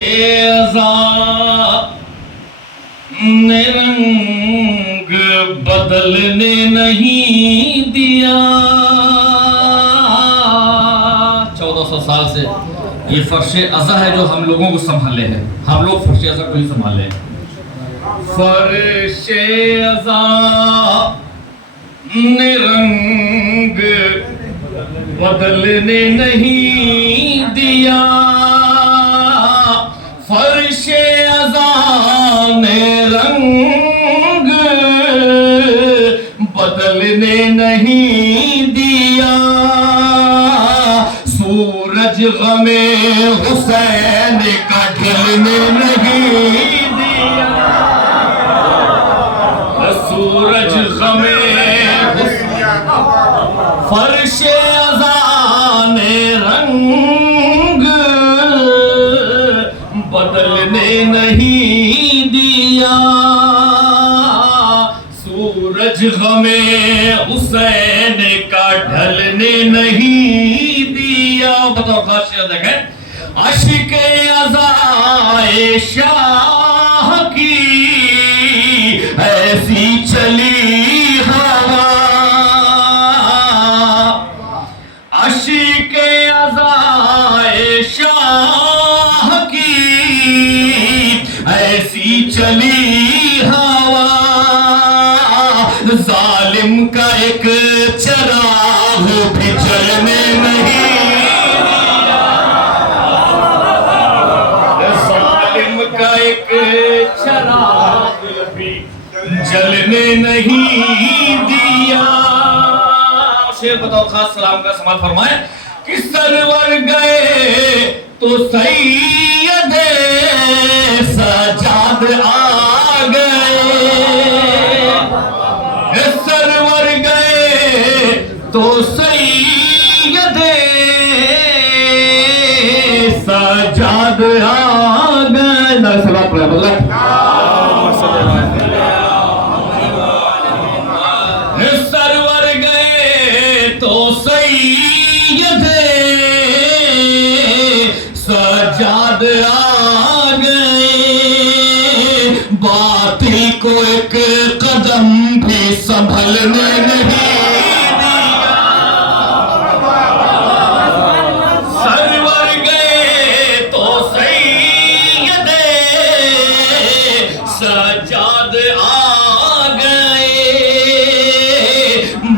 نے رنگ بدلنے نہیں دیا. 1400 سال سے یہ فرش ازا ہے جو ہم لوگوں کو سنبھالے ہیں. ہم لوگ فرش ازا کو ہی سنبھالے ہیں. فرش ازا نے رنگ بدلنے نہیں دیا. فرش ازا نے رنگ بدلنے نہیں دیا. سورج غم حسین کا ڈھلنے نہیں دیا. سورج غم حسین فرش ازا نے رنگ بدلنے نہیں دیا. سورج غم حسین کا ڈھلنے نہیں دیا. بتاؤ خاصیت دیکھیں. عشق ازائے شاہ کی ایسی چلی ہوا. عشق ازائے شاہ کی ایسی چلی ہوا. ظالم کا ایک چراغ بھی جلنے نہیں دیا. ظالم کا ایک چراغ بھی جلنے نہیں دیا. شعر بتاؤ خاص سلام کا سمال فرمائے کہ سرور گئے تو سید سجاد آ گئے. سرور گئے تو سید سجاد آ گئے. سلام پڑھا بدلا. سرور گئے تو سید سجاد آ گئے. باطل کو ایک قدم بھی سنبھلنے نہیں دیا. سرور گئے تو سید سجاد آ گئے.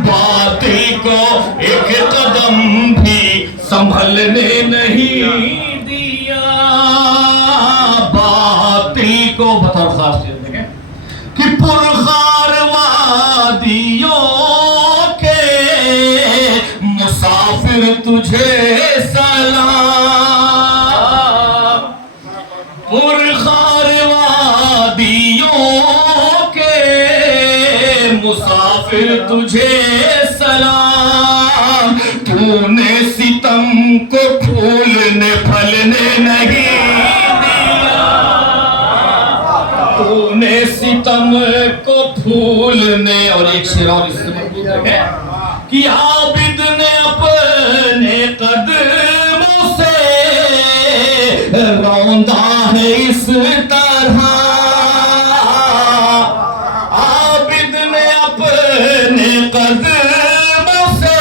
باطل کو ایک قدم بھی سنبھلنے نہیں دیا. باطل کو بطور خاص چیز دیکھیں کہ پرخار وادیوں کے مسافر تجھے سلام. پرخار وادیوں کے مسافر تجھے سلام. تو نے ستم کو پھولنے پھلنے نہیں دیا. تو نے ستم کو پھولنے. اور ایک شعر اور اس سے مربوط ہے کہ عابد نے اپنے قدموں سے روندا ہے اس طرح. عابد نے اپنے قدموں سے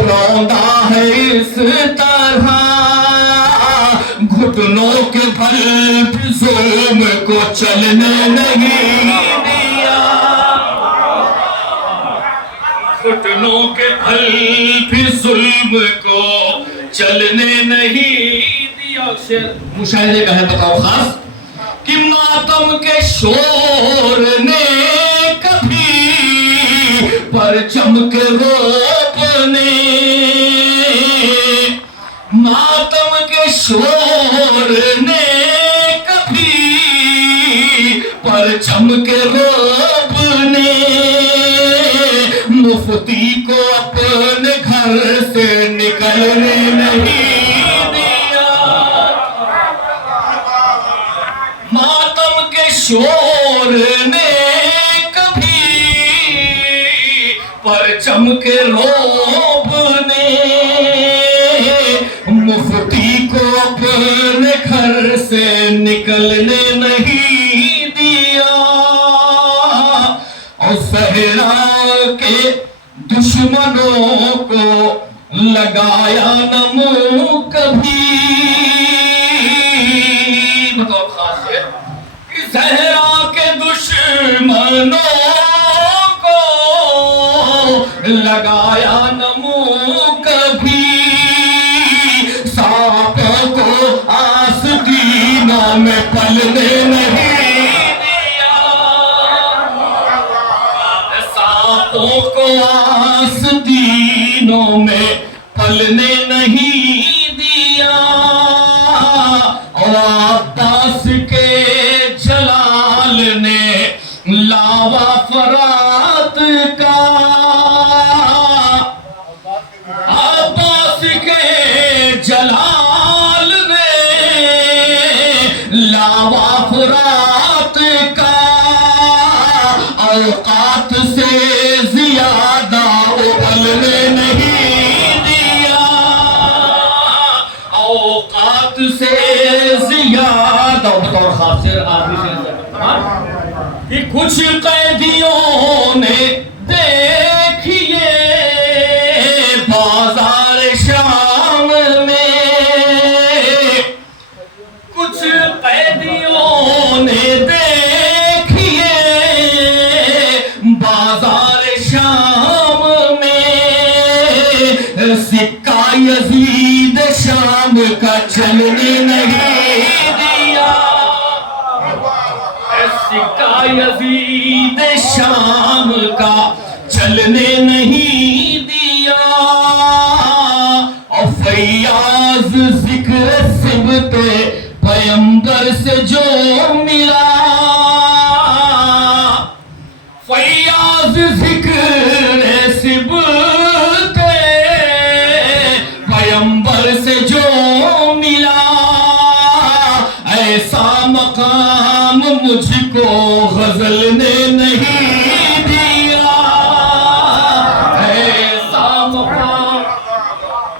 روندا ہے اس طرح. گھٹنوں کے بل بھی ظلم کو چلنے نہیں دیا. گھٹنوں کے بل بھی ظلم کو چلنے نہیں دیا. مشاہدے کا ہے بتاؤ خاص کہ ماتم کے شور نے کبھی پرچم کے روپ نے. ماتم کے شور نے کبھی پرچم کے روپ نے. مفتی کو اپنے گھر سے نکلنے نہیں دیا. ماتم کے شور نے کبھی پرچم کے روپ نے. مفتی کو اپنے گھر سے نکلنے نہیں دیا، اور صحرا کے دشمنوں کو لگایا نہ منہ کبھی۔ بطور خاصیت کہ صحرا کے دشمنوں کو لگایا نہ منہ کبھی، سانپوں کو آستینوں میں پلنے نہیں دیا، سانپوں کو آستینوں میں پلنے نہیں دیا، اور عباس کے جلال نے لاوا فرات کا، عباس کے جلال نے لاوا فرات کا، اوقات سے زیادہ ابلنے نہیں دیا، اوقات سے زیادہ۔ بطور خاصر آدمی سے کہ کچھ قیدیوں نے دیکھیے بازار شام میں، کچھ قیدیوں نے دیکھیے بازار شام میں، سکہ یزید شام کا چلنے نہیں دیا، سکہ یزید شام کا چلنے نہیں دیا، اور فیاض ذکر سبت پیمبر سے جو ملا، فیاض ذکر سبت پیمبر سے جو ملا، ایسا مقام مجھ کو غزل نے نہیں دیا، ایسا مقام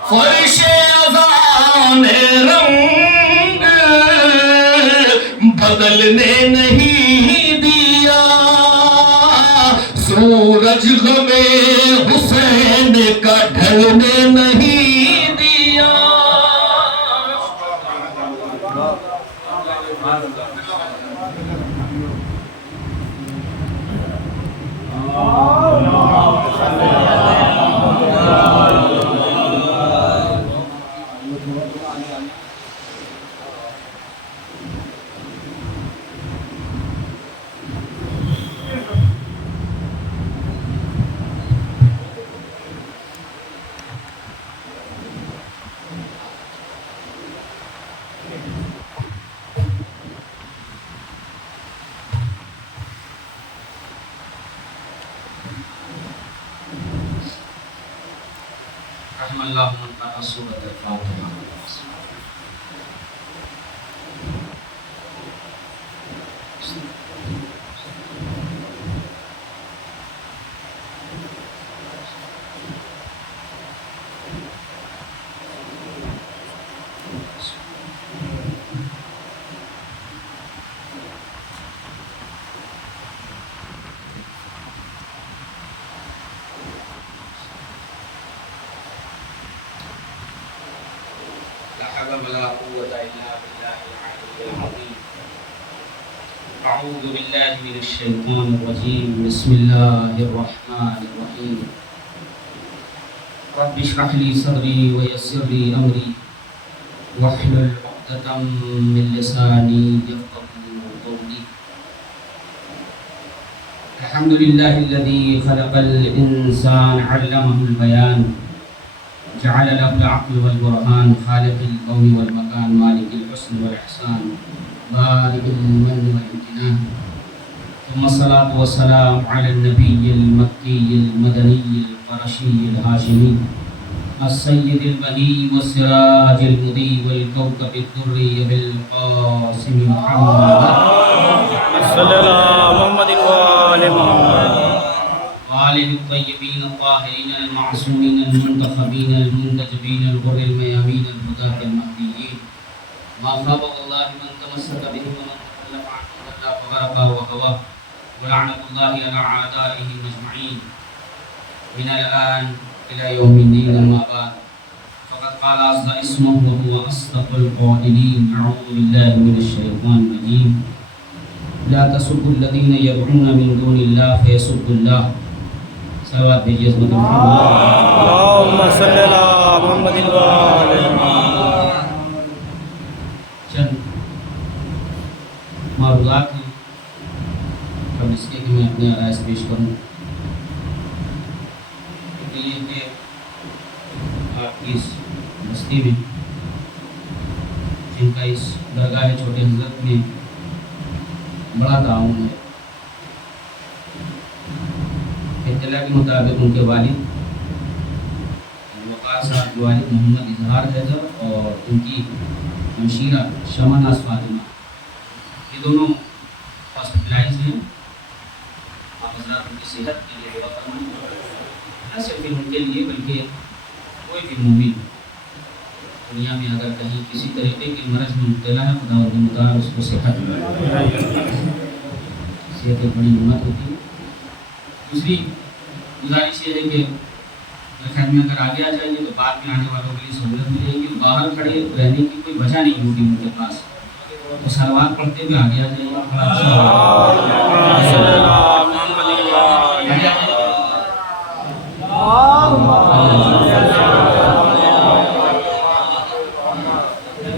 فرش اذان رنگ بدلنے نہیں دیا، سورج غم حسین کا ڈھلنے نہیں دیا۔ رحم اللہ من قرأ سورة الفاتحة۔ ولا قوة إلا بالله العلي العظيم۔ أعوذ بالله من الشيطان الرجيم، بسم الله الرحمن الرحيم۔ رب اشرح لي صدري ويسر لي أمري واحلل عقدة من لساني يفقهوا قولي۔ الحمد لله الذي خلق الإنسان علمه البيان، جعل له العقل والبرهان، خالق الكون والمكان، مالك الحسن والإحسان، بارئ المن والامتنان، ثم الصلاة والسلام على النبي المكي المدني القرشي الهاشمي السيد البهي والسراج المضيء والكوكب الدري بالقاسم محمد صلى الله على محمد وآل محمد وآله الطيبين الطاهرين المعصومين المنتخبين المنتجبين الغر الميامين الهداة المهديين ما خاب والله من تمسك به ومن تخلف عنه الا فغرق وغوى ولعنة الله على اعدائه اجمعين من الان الى يوم الدين. اما بعد فقد قال عز اسمه وهو اصدق القائلين. اعوذ بالله من الشيطان الرجيم. لا تسبوا الذين يدعون من دون الله فيسبوا الله. صلوات بھیجیے عظمت محمد. اللهم صل على محمد وعلى چند معروضات ہیں قبل اس کے کہ میں اپنے آرائز پیش کروں. یہ کہ آپ کی اس بستی میں جن کا اس درگاہ چھوٹے حضرت میں بڑا تعاون ہے. اطلاع کے مطابق ان کے والد وقار صاحب کے والد محمد اظہار حیدر اور ان کی ہمشیرہ شمع ناز فاطمہ یہ دونوں ہاسپٹلائز ہیں. آپ حضرات ان کی صحت کے لیے دعا فرمائیں. نہ صرف ان کے لیے بلکہ کوئی بھی مومن دنیا میں اگر کہیں کسی طریقے کے مرض میں مبتلا ہے خدا متعال اس کو صحت ایک بڑی نعمت ہوتی ہے. دوسری گزارش یہ ہے کہ میرے خیال میں اگر آگے آ جائیے تو بعد میں آنے والوں کے لیے سہولت ملے گی. باہر کھڑے رہنے کی کوئی وجہ نہیں ہوگی ان کے پاس تو سلوات پڑھتے ہوئے آگے آ جائیے.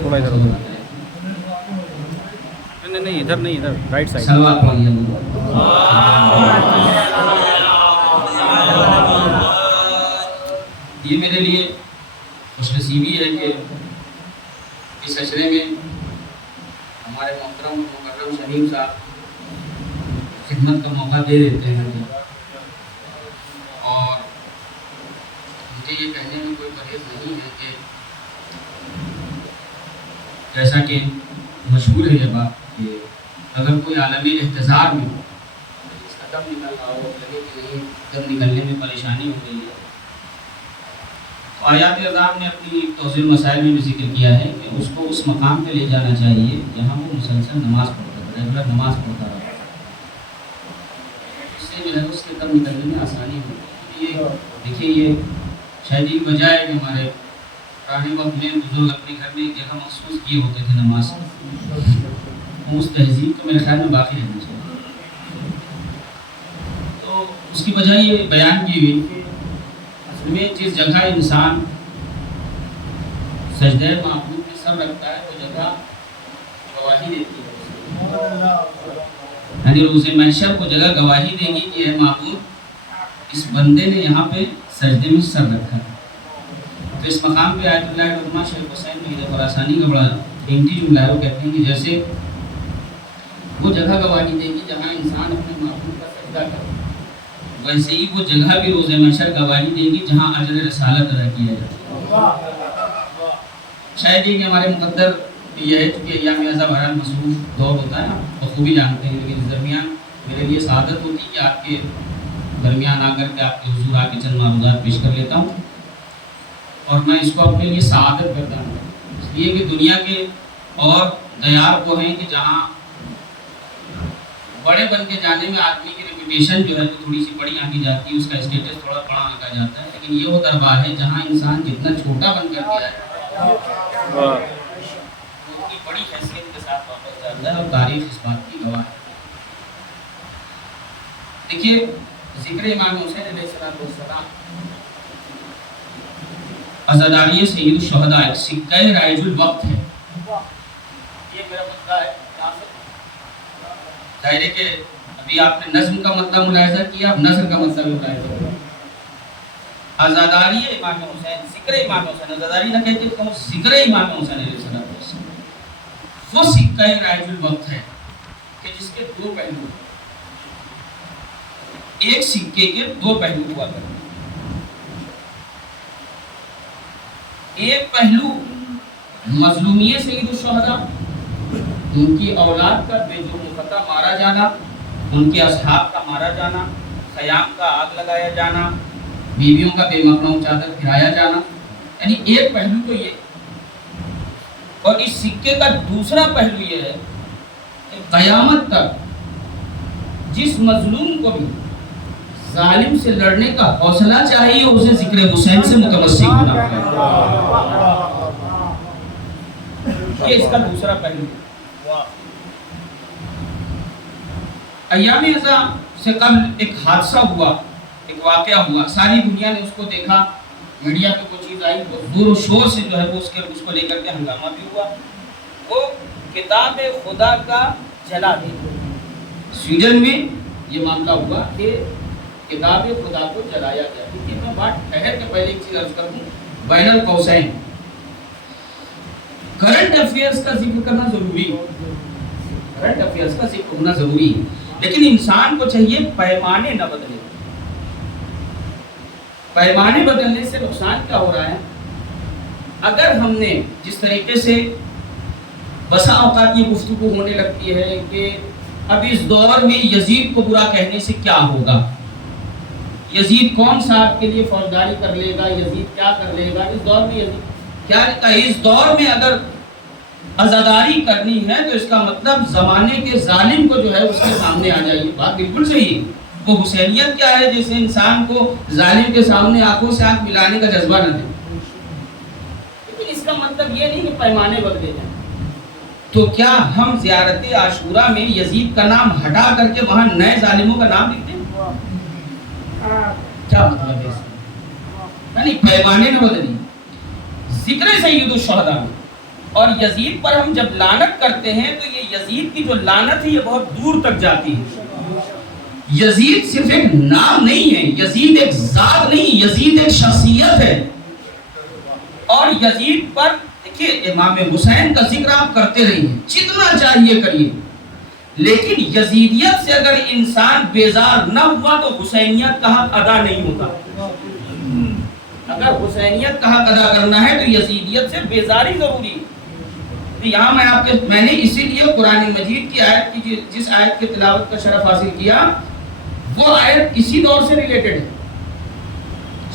تھوڑا ادھر نہیں ادھر نہیں ادھر رائٹ سائڈ. سلوات پڑھیے. یہ میرے لیے خوش نصیبی ہے کہ اس اشرے میں ہمارے محترم مکرم شریم صاحب خدمت کا موقع دے دیتے ہیں اور مجھے یہ کہنے میں کوئی پرہیز نہیں ہے کہ جیسا کہ مشہور ہے یہ بات کہ اگر کوئی عالم احتضار میں اس کا دم نکل رہا ہو لگے کہ نہیں دم نکلنے میں پریشانی ہو گئی ہے. آیات اعظام نے اپنی توضیح مسائل میں بھی ذکر کیا ہے کہ اس کو اس مقام پہ لے جانا چاہیے جہاں وہ مسلسل نماز پڑھتا ہے ریگولر نماز پڑھتا رہا. اس سے جو ہے اس کے دم نکلنے میں آسانی ہوگی. یہ دیکھیے یہ شاید یہ وجہ ہے کہ ہمارے پرانے وقت میں بزرگ اپنے گھر میں ایک جگہ مخصوص کیے ہوتے تھے نماز. اس تہذیب کو میرے خیال میں باقی رہنا چاہیے. تو اس کی وجہ یہ بیان کی ہوئی میں جس جگہ انسان سجدہ معبود میں سر رکھتا ہے وہ جگہ گواہی دیتی ہے. یعنی روز محشر کو جگہ گواہی دے گی کہ اے معبود اس بندے نے یہاں پہ سجدے میں سر رکھا. تو اس مقام پہ آیت اللہ علامہ شیخ حسین مہدی خراسانی کا بڑا قیمتی جملہ ہے. وہ کہتے ہیں کہ جیسے وہ جگہ گواہی دے گی جہاں انسان اپنے معبود کا سجدہ کرے ویسے ہی وہ جگہ بھی روز محشر گواہی دے گی جہاں اجر رسالت ادا کیا جائے. شاید یہ کہ ہمارے مقدر یہ ہے کہ ایام اعظم بہرحال مصروف دور ہوتا ہے بخوبی جانتے ہیں لیکن اس درمیان میرے لیے سعادت ہوتی ہے کہ آپ کے درمیان آ کر کے آپ کے حضور آ کے چند معروضات پیش کر لیتا ہوں اور میں اس کو اپنے لیے سعادت کرتا ہوں اس لیے کہ دنیا کے اور دیار وہ ہیں کہ جہاں بڑے بن کے جانے میں آدمی کی ریپوٹیشن جو ہے وہ تھوڑی سی بڑی آنکی جاتی ہے. اس کا اسٹیٹس تھوڑا بڑا آنکا جاتا ہے. لیکن یہ وہ دربار ہے جہاں انسان جتنا چھوٹا بن کر گیا ہے اس کی بڑی حیثیت کے ساتھ واپس جاتا ہے اور تاریخ اس بات کی گواہ ہے. دیکھیے ذکر امام حسین علیہ السلام عزاداری سید الشہداء ایک سکہ رائج الوقت ہے. یہ میرا مطلب ہے ظاہر ہے کہ ابھی آپ نے نظم کا مطلب ملاحظہ کیا اب نظر کا مطلب ملاحظہ کیا. عزاداری امام حسین ذکر امام حسین عزاداری نہ کہتے تو ذکر امام حسین علیہ السلام وہ سکہ رائج الوقت ہے کہ جس کے دو پہلو ایک سکے کے دو پہلو ہوا کرتے. ایک پہلو مظلومیت سید الشہداء ان کی اولاد کا بے جرم فتح مارا جانا ان کے اصحاب کا مارا جانا خیام کا آگ لگایا جانا بیویوں کا بے مقنع چادر پھرایا جانا یعنی ایک پہلو تو یہ. اور اس سکے کا دوسرا پہلو یہ ہے کہ قیامت تک جس مظلوم کو بھی ظالم سے لڑنے کا حوصلہ چاہیے اسے ذکر حسین سے متمسک ہونا ہے. یہ اس کا دوسرا پہلو. ایام ازاں سے قبل ایک حادثہ ہوا, ایک واقعہ ہوا, ساری دنیا نے اس کو دیکھا, میڈیا پہ وہ چیز آئی, زور و شور سے جو ہے وہ اس کو لے کر کے ہنگامہ بھی ہوا. وہ کتاب خدا کا جلا دے. سویڈن میں یہ معاملہ ہوا کہ کتاب خدا کو جلایا گیا. لیکن میں بات ٹھہر کے پہلے ایک چیز عرض کر دوں, بین القوسین کرنٹ افیئرس کا ذکر کرنا ضروری ہے, کرنٹ افیئرس کا ذکر ہونا ضروری ہے, لیکن انسان کو چاہیے پیمانے نہ بدلے. پیمانے بدلنے سے نقصان کیا ہو رہا ہے؟ اگر ہم نے جس طریقے سے بسا اوقات یہ گفتگو ہونے لگتی ہے کہ اب اس دور میں یزید کو برا کہنے سے کیا ہوگا, یزید کون سا آپ کے لیے فوجداری کر لے گا, یزید کیا کر لے گا, اس دور میں یزید کیا لکھا ہے؟ اس دور میں اگر عزاداری کرنی ہے تو اس کا مطلب زمانے کے ظالم کو جو ہے اس کے سامنے آ جائیے. بات بالکل صحیح ہے. وہ حسینیت کیا ہے جس نے انسان کو ظالم کے سامنے آنکھوں سے آنکھ ملانے کا جذبہ نہ دے. لیکن اس کا مطلب یہ نہیں کہ پیمانے بدلے جائیں. تو کیا ہم زیارت عاشورہ میں یزید کا نام ہٹا کر کے وہاں نئے ظالموں کا نام لکھتے ہیں؟ کیا مطلب ہے اس کا؟ یعنی پیمانے نہ بدلیں. ذکر سید الشہداء اور یزید پر ہم جب لعنت کرتے ہیں تو یہ یزید کی جو لعنت ہے یہ بہت دور تک جاتی ہے. یزید صرف ایک نام نہیں ہے, یزید ایک ذات نہیں, یزید ایک شخصیت ہے. اور یزید پر دیکھیے امام حسین کا ذکر آپ کرتے رہیے, جتنا چاہیے کریے, لیکن یزیدیت سے اگر انسان بیزار نہ ہوا تو حسینیت کا حق ادا نہیں ہوتا. اگر حسینیت کا حق ادا کرنا ہے تو یزیدیت سے بیزاری ضروری ہے. یہاں میں نے اسی لیے قرآن مجید کی آیت کی جس آیت کی تلاوت کا شرف حاصل کیا وہ آیت اسی دور سے ریلیٹڈ ہے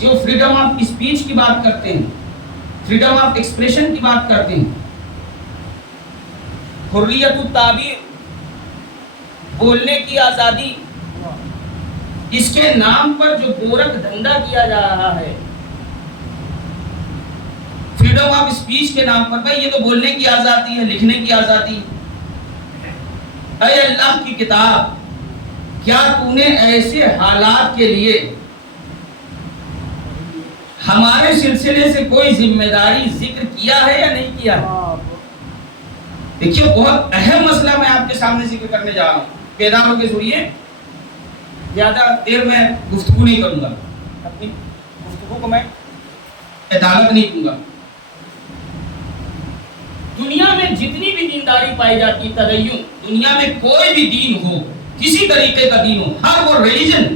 جو فریڈم آف اسپیچ کی بات کرتے ہیں, فریڈم آف ایکسپریشن کی بات کرتے ہیں, حریت التعبیر, بولنے کی آزادی. اس کے نام پر جو گورکھ دھندا کیا جا رہا ہے فریڈم آف اسپیچ کے نام پر, بھائی یہ تو بولنے کی آزادی ہے, لکھنے کی آزادی. اے اللہ کی کتاب, کیا تو نے ایسے حالات کے لیے ہمارے سلسلے سے کوئی ذمہ داری ذکر کیا ہے یا نہیں کیا ہے؟ دیکھیے بہت اہم مسئلہ میں آپ کے سامنے ذکر کرنے جا رہا ہوں. بیدار ہو کے سنیے, زیادہ دیر میں گفتگو نہیں کروں گا, اپنی گفتگو کو میں عدالت نہیں دوں گا. دنیا میں جتنی بھی دینداری پائی جاتی, تدین, دنیا میں کوئی بھی دین ہو, کسی طریقے کا دین ہو, ہر وہ ریلیجن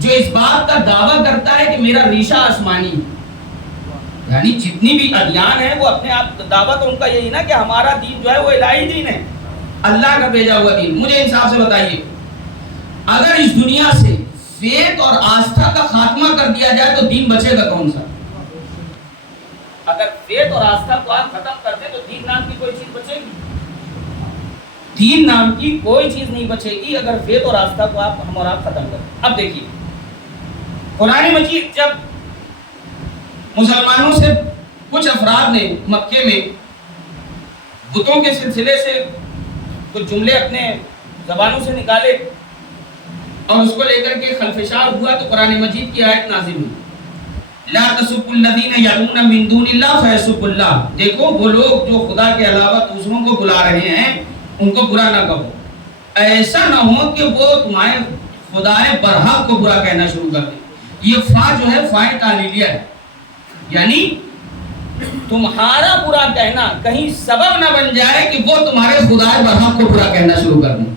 جو اس بات کا دعویٰ کرتا ہے کہ میرا ریشہ آسمانی, یعنی جتنی بھی ادیان ہیں وہ اپنے آپ دعویٰ تو ان کا یہی نا کہ ہمارا دین جو ہے وہ الہی دین ہے, اللہ کا بھیجا ہوا دین. مجھے انصاف سے بتائیے, اگر اس دنیا سے فیت اور آستھا کا خاتمہ کر دیا جائے تو دین بچے گا کون سا؟ اگر فیت اور آستھا کو آپ ختم کر دیں تو دین نام کی کوئی چیز بچے گی؟ دین نام کی کوئی چیز نہیں بچے گی اگر فیت اور آستھا کو ہم اور آپ ختم کر دیں. اب دیکھیے قرآن مجید جب مسلمانوں سے کچھ افراد نے مکے میں بتوں کے سلسلے سے کچھ جملے اپنے زبانوں سے نکالے اور اس کو لے کر کے خلفشار ہوا تو قرآن مجید کی آیت نازل ہوئی, لا تسبوا الذین یدعون من دون اللہ فیسبوا اللہ. دیکھو وہ لوگ جو خدا کے علاوہ دوسروں کو بلا رہے ہیں ان کو برا نہ کہو, ایسا نہ ہو کہ وہ تمہارے خدائے برحق کو برا کہنا شروع کر دیں. یہ فا جو ہے فائے تعلیلیہ ہے, یعنی تمہارا برا کہنا کہیں سبب نہ بن جائے کہ وہ تمہارے خدائے برحق کو برا کہنا شروع کر دیں.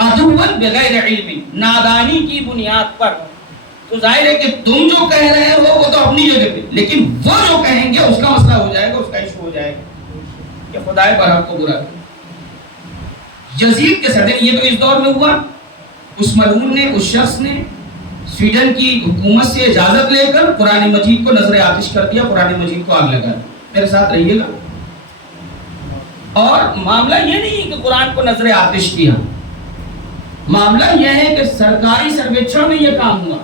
عدوًا بغیر علم, نادانی کی بنیاد پر. تو ظاہر ہے کہ تم جو کہہ رہے ہو وہ تو اپنی جگہ پہ, لیکن وہ جو کہیں گے اس کا مسئلہ ہو جائے گا, اس کا ایشو ہو جائے گا کہ خدائے برحق کو برا. یزید کے صدر, یہ تو اس دور میں ہوا, اس ملعون نے, اس شخص نے سویڈن کی حکومت سے اجازت لے کر قرآن مجید کو نظر آتش کر دیا, قرآن مجید کو آگ لگا. میرے ساتھ رہیے گا. اور معاملہ یہ نہیں کہ قرآن کو نظر آتش کیا، معاملہ یہ ہے کہ سرکاری سرویکشن میں یہ کام ہوا،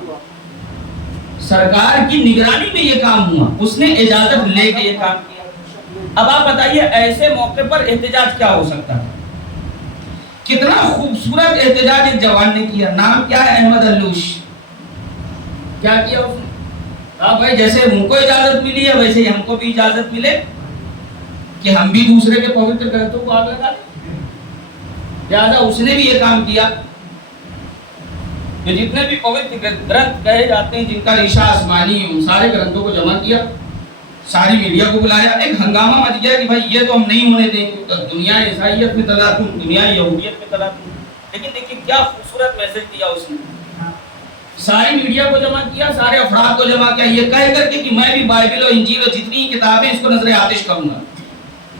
سرکار کی نگرانی میں یہ کام ہوا، اس نے اجازت لے کے یہ کام کیا۔ اب آپ بتائیے ایسے موقع پر احتجاج کیا ہو سکتا ہے؟ کتنا خوبصورت احتجاج ایک جوان نے کیا، نام کیا ہے؟ احمد علوش۔ کیا کیا اس نے؟ کہا بھائی جیسے ان کو اجازت ملی ہے ویسے ہی ہم کو بھی اجازت ملے کہ ہم بھی دوسرے کے پوتر گرنتھوں کو آگ لگا دیں۔ لہٰذا اس نے بھی یہ کام کیا کہ جتنے بھی پوتر گرنتھ کہے جاتے ہیں جن کا ریشہ آسمانی ہے ان سارے گرنتھوں کو جمع کیا، ساری میڈیا کو بلایا، ایک ہنگامہ مچ گیا کہ بھائی یہ تو ہم نہیں ہونے دیں گے، دنیا عیسائیت میں تلاطم، دنیا یہودیت میں تلاطم۔ لیکن دیکھیں کیا خوبصورت میسج دیا اس نے، ساری میڈیا کو جمع کیا، سارے افراد کو جمع کیا، یہ کہہ کر کے کہ میں بھی بائبل اور انجیل اور جتنی کتابیں اس کو نظر آتش کروں گا۔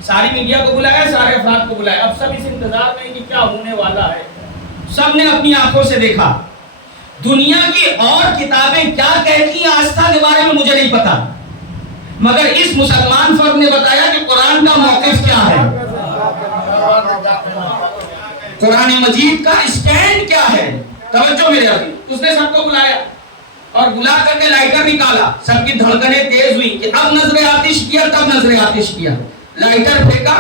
ساری میڈیا کو بلایا، سارے افراد کو بلایا، اب سب اس انتظار میں کہ کیا ہونے والا ہے۔ سب نے اپنی آنکھوں سے دیکھا، دنیا کی اور کتابیں کیا کہتی ہیں آستھا کے بارے میں مجھے نہیں پتا، مگر اس مسلمان فرد نے بتایا کہ قرآن کا موقف کیا ہے، قرآن مجید کا اسٹینڈ کیا ہے۔ توجہ میرے عزیز، اس نے سب کو بلایا اور بلا کر کے لائٹر نکالا، سب کی دھڑکنیں تیز ہوئی کہ اب نظر آتش کیا، تب نظر آتش کیا، لائٹر پھینکا،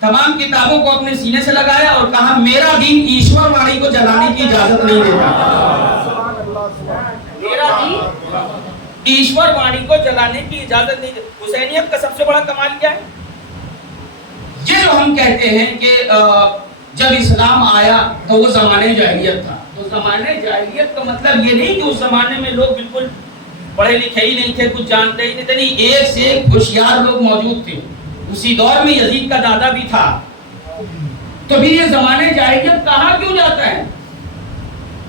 تمام کتابوں کو اپنے سینے سے لگایا اور کہا میرا دین ایشور واڑی کو جلانے کی اجازت نہیں دیتا، میرا دین ایشور واڑی کو جلانے کی اجازت نہیں دیتا۔ حسینیت کا سب سے بڑا کمال کیا ہے؟ یہ جو ہم کہتے ہیں کہ جب اسلام آیا تو وہ زمانے جاہلیت تھا، تو زمانے جاہلیت کا مطلب یہ نہیں کہ اس زمانے میں لوگ بالکل پڑھے لکھے ہی نہیں تھے، کچھ جانتے ہی نہیں تھے، نہیں، ایک سے ایک ہوشیار لوگ موجود تھے۔ اسی دور میں یزید کا دادا بھی تھا، تو پھر یہ زمانے جاہلیت کہا کیوں جاتا ہے؟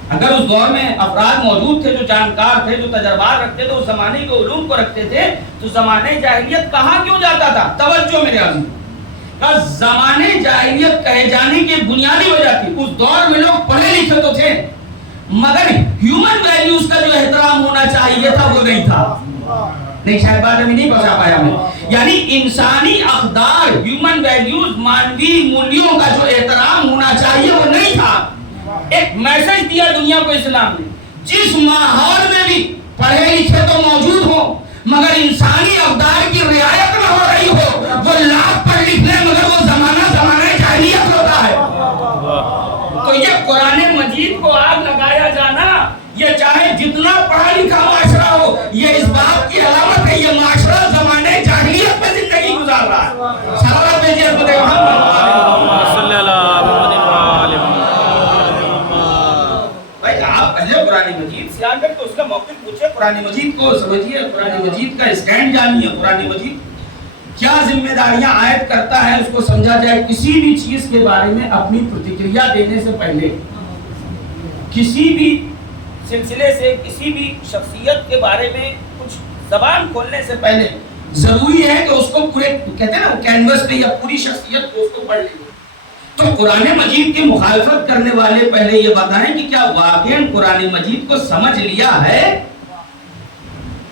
اگر اس دور میں افراد موجود تھے جو جانکار تھے، جو تجربات رکھتے تھے، اس زمانے کے علوم کو رکھتے تھے، تو زمانے جاہلیت کہا کیوں جاتا تھا؟ توجہ میرے عزیز، زمانے جاہلیت کہے جانے کی بنیادی وجہ تھی اس دور میں لوگ پڑھے لکھے تو تھے مگر ہیومن ویلیوز کا جو احترام ہونا چاہیے تھا وہ نہیں تھا۔ نہیں، شاید بات ابھی نہیں پہنچا پایا میں، یعنی انسانی اقدار، ہیومن ویلیوز، مانوی مولیوں کا جو احترام ہونا چاہیے وہ نہیں تھا۔ ایک میسج دیا دنیا کو اسلام نے، جس ماحول میں بھی پڑھے لکھے تو موجود ہوں مگر انسانی اقدار کی رعایت نہ ہو رہی ہو، وہ لاکھ پڑھ لکھ لیں مگر وہ زمانہ جاہلیت ہوتا ہے۔ تو یہ قرآن مجید کو آگ لگایا جانا، یہ چاہے جتنا پڑھا لکھا معاشرہ ہو، یہ اس بات کی علامت ہے یہ معاشرہ زمانے جاہلیت میں زندگی گزار رہا ہے۔ صلوات بھیجیے حضرت محمد صلی اللہ علیہ وسلم۔ بھائی آپ پہلے قرآن مجید سے آ کر کے اس کا موقف پوچھے، قرآن مجید کو سمجھیے، قرآن مجید کا اسٹینڈ جانیے، قرآن مجید کیا ذمہ داریاں عائد کرتا ہے اس کو سمجھا جائے۔ کسی بھی چیز کے بارے میں اپنی پرتکریا دینے سے پہلے، کسی بھی سلسلے سے، کسی بھی شخصیت کے بارے میں کچھ زبان کھولنے سے پہلے ضروری ہے کہ اس کو پورے کہتے ہیں نا وہ کینوس پہ یا پوری شخصیت کو اس کو پڑھ لیں۔ تو قرآن مجید کی مخالفت کرنے والے پہلے یہ بتائیں کہ کیا واقعاً قرآن مجید کو سمجھ لیا ہے؟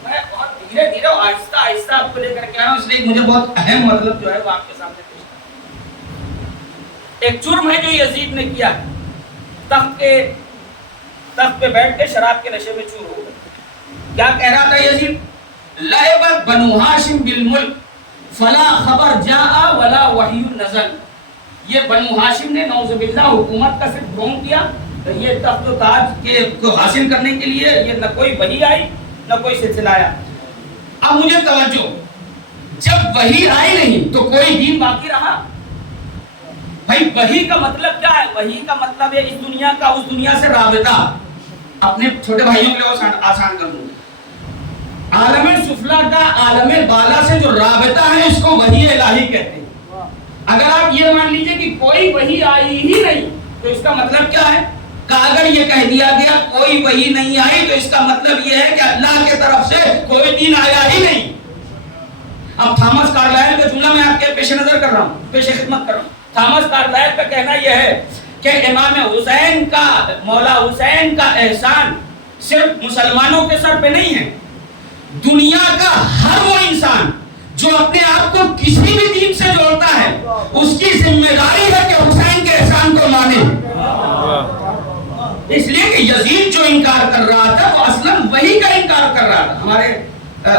میں بہت دھیرے دھیرے آہستہ آہستہ آپ کو لے کر کے آیا ہوں، اس لیے مجھے بہت اہم مطلب جو ہے وہ آپ کے سامنے پیش کرنا۔ ایک جرم ہے جو یزید نے کیا ہے، تخت پہ بیٹھ کے شراب کے نشے میں چور ہو گیا۔ کیا کہہ رہا تھا یزید؟ لعبت بنو ہاشم بالملک فلا خبر جاء ولا وحی نزل۔ یہ بنو ہاشم نے نعوذ باللہ حکومت کا صرف ڈھونگ کیا، یہ تخت و تاج کے کو حاصل کرنے کے لیے یہ نہ کوئی وحی آئی نہ کوئی سلسلہ آیا۔ اب مجھے توجہ، جب وحی آئی نہیں تو کوئی دین باقی رہا؟ بھائی وحی کا مطلب کیا ہے؟ وحی کا مطلب ہے اس دنیا کا اس دنیا سے رابطہ۔ اپنے چھوٹے بھائیوں کے لیے آسان کر دوں، عالم سفلا کا عالم بالا سے جو رابطہ ہے اس کو وحی الہی کہتے ہیں۔ اگر آپ یہ مان لیجئے کہ کوئی وحی آئی ہی نہیں تو اس کا مطلب کیا ہے؟ کہ اگر یہ کہہ دیا گیا کوئی وحی نہیں آئی تو اس کا مطلب یہ ہے کہ اللہ کی طرف سے کوئی دین آیا ہی نہیں۔ اب تھامس کارلائل کا جملہ میں آپ کے پیش نظر کر رہا ہوں، پیش خدمت کر رہا ہوں۔ تھامس کارلائل کا کہنا یہ ہے کہ امام حسین کا، مولا حسین کا احسان صرف مسلمانوں کے سر پہ نہیں ہے، دنیا کا ہر وہ انسان جو اپنے آپ کو کسی بھی دین سے جوڑتا ہے اس کی ذمہ داری ہے کہ حسین کے احسان کو مانے. اس لیے کہ یزید جو انکار کر رہا تھا وہ اصلاً وہی کا انکار کر رہا تھا. ہمارے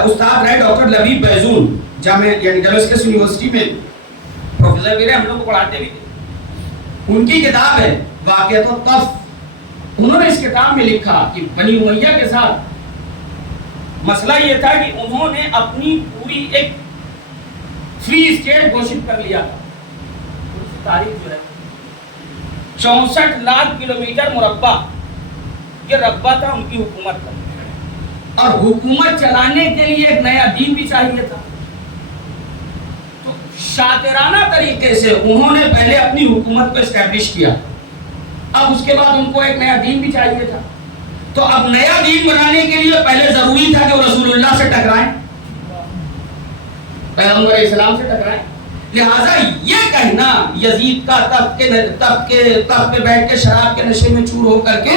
استاد رہے ڈاکٹر لبیب بیزون جامع یعنی ڈیماسکس یونیورسٹی میں پروفیسر بھی رہے, ہم لوگ کو پڑھاتے بھی تھے. ان کی کتاب ہے واقعۃ الطف. انہوں نے اس کتاب میں لکھا کہ بنی امیہ کے ساتھ مسئلہ یہ تھا کہ انہوں نے اپنی پوری ایک فری اسٹیٹ گھوشت کر لیا تھا. تاریخ جو ہے 64 لاکھ کلومیٹر مربع یہ رقبہ تھا ان کی حکومت کا, اور حکومت چلانے کے لیے ایک نیا دین بھی چاہیے تھا. تو شاطرانہ طریقے سے انہوں نے پہلے اپنی حکومت کو اسٹیبلش کیا, اب اس کے بعد ان کو ایک نیا دین بھی چاہیے تھا. تو اب نیا دین بنانے کے لیے پہلے ضروری تھا کہ وہ رسول اللہ سے ٹکرائیں, پیغمبر اسلام سے ٹکرائیں. لہذا یہ کہنا یزید کا تخت پہ بیٹھ کے شراب کے نشے میں چور ہو کر کے,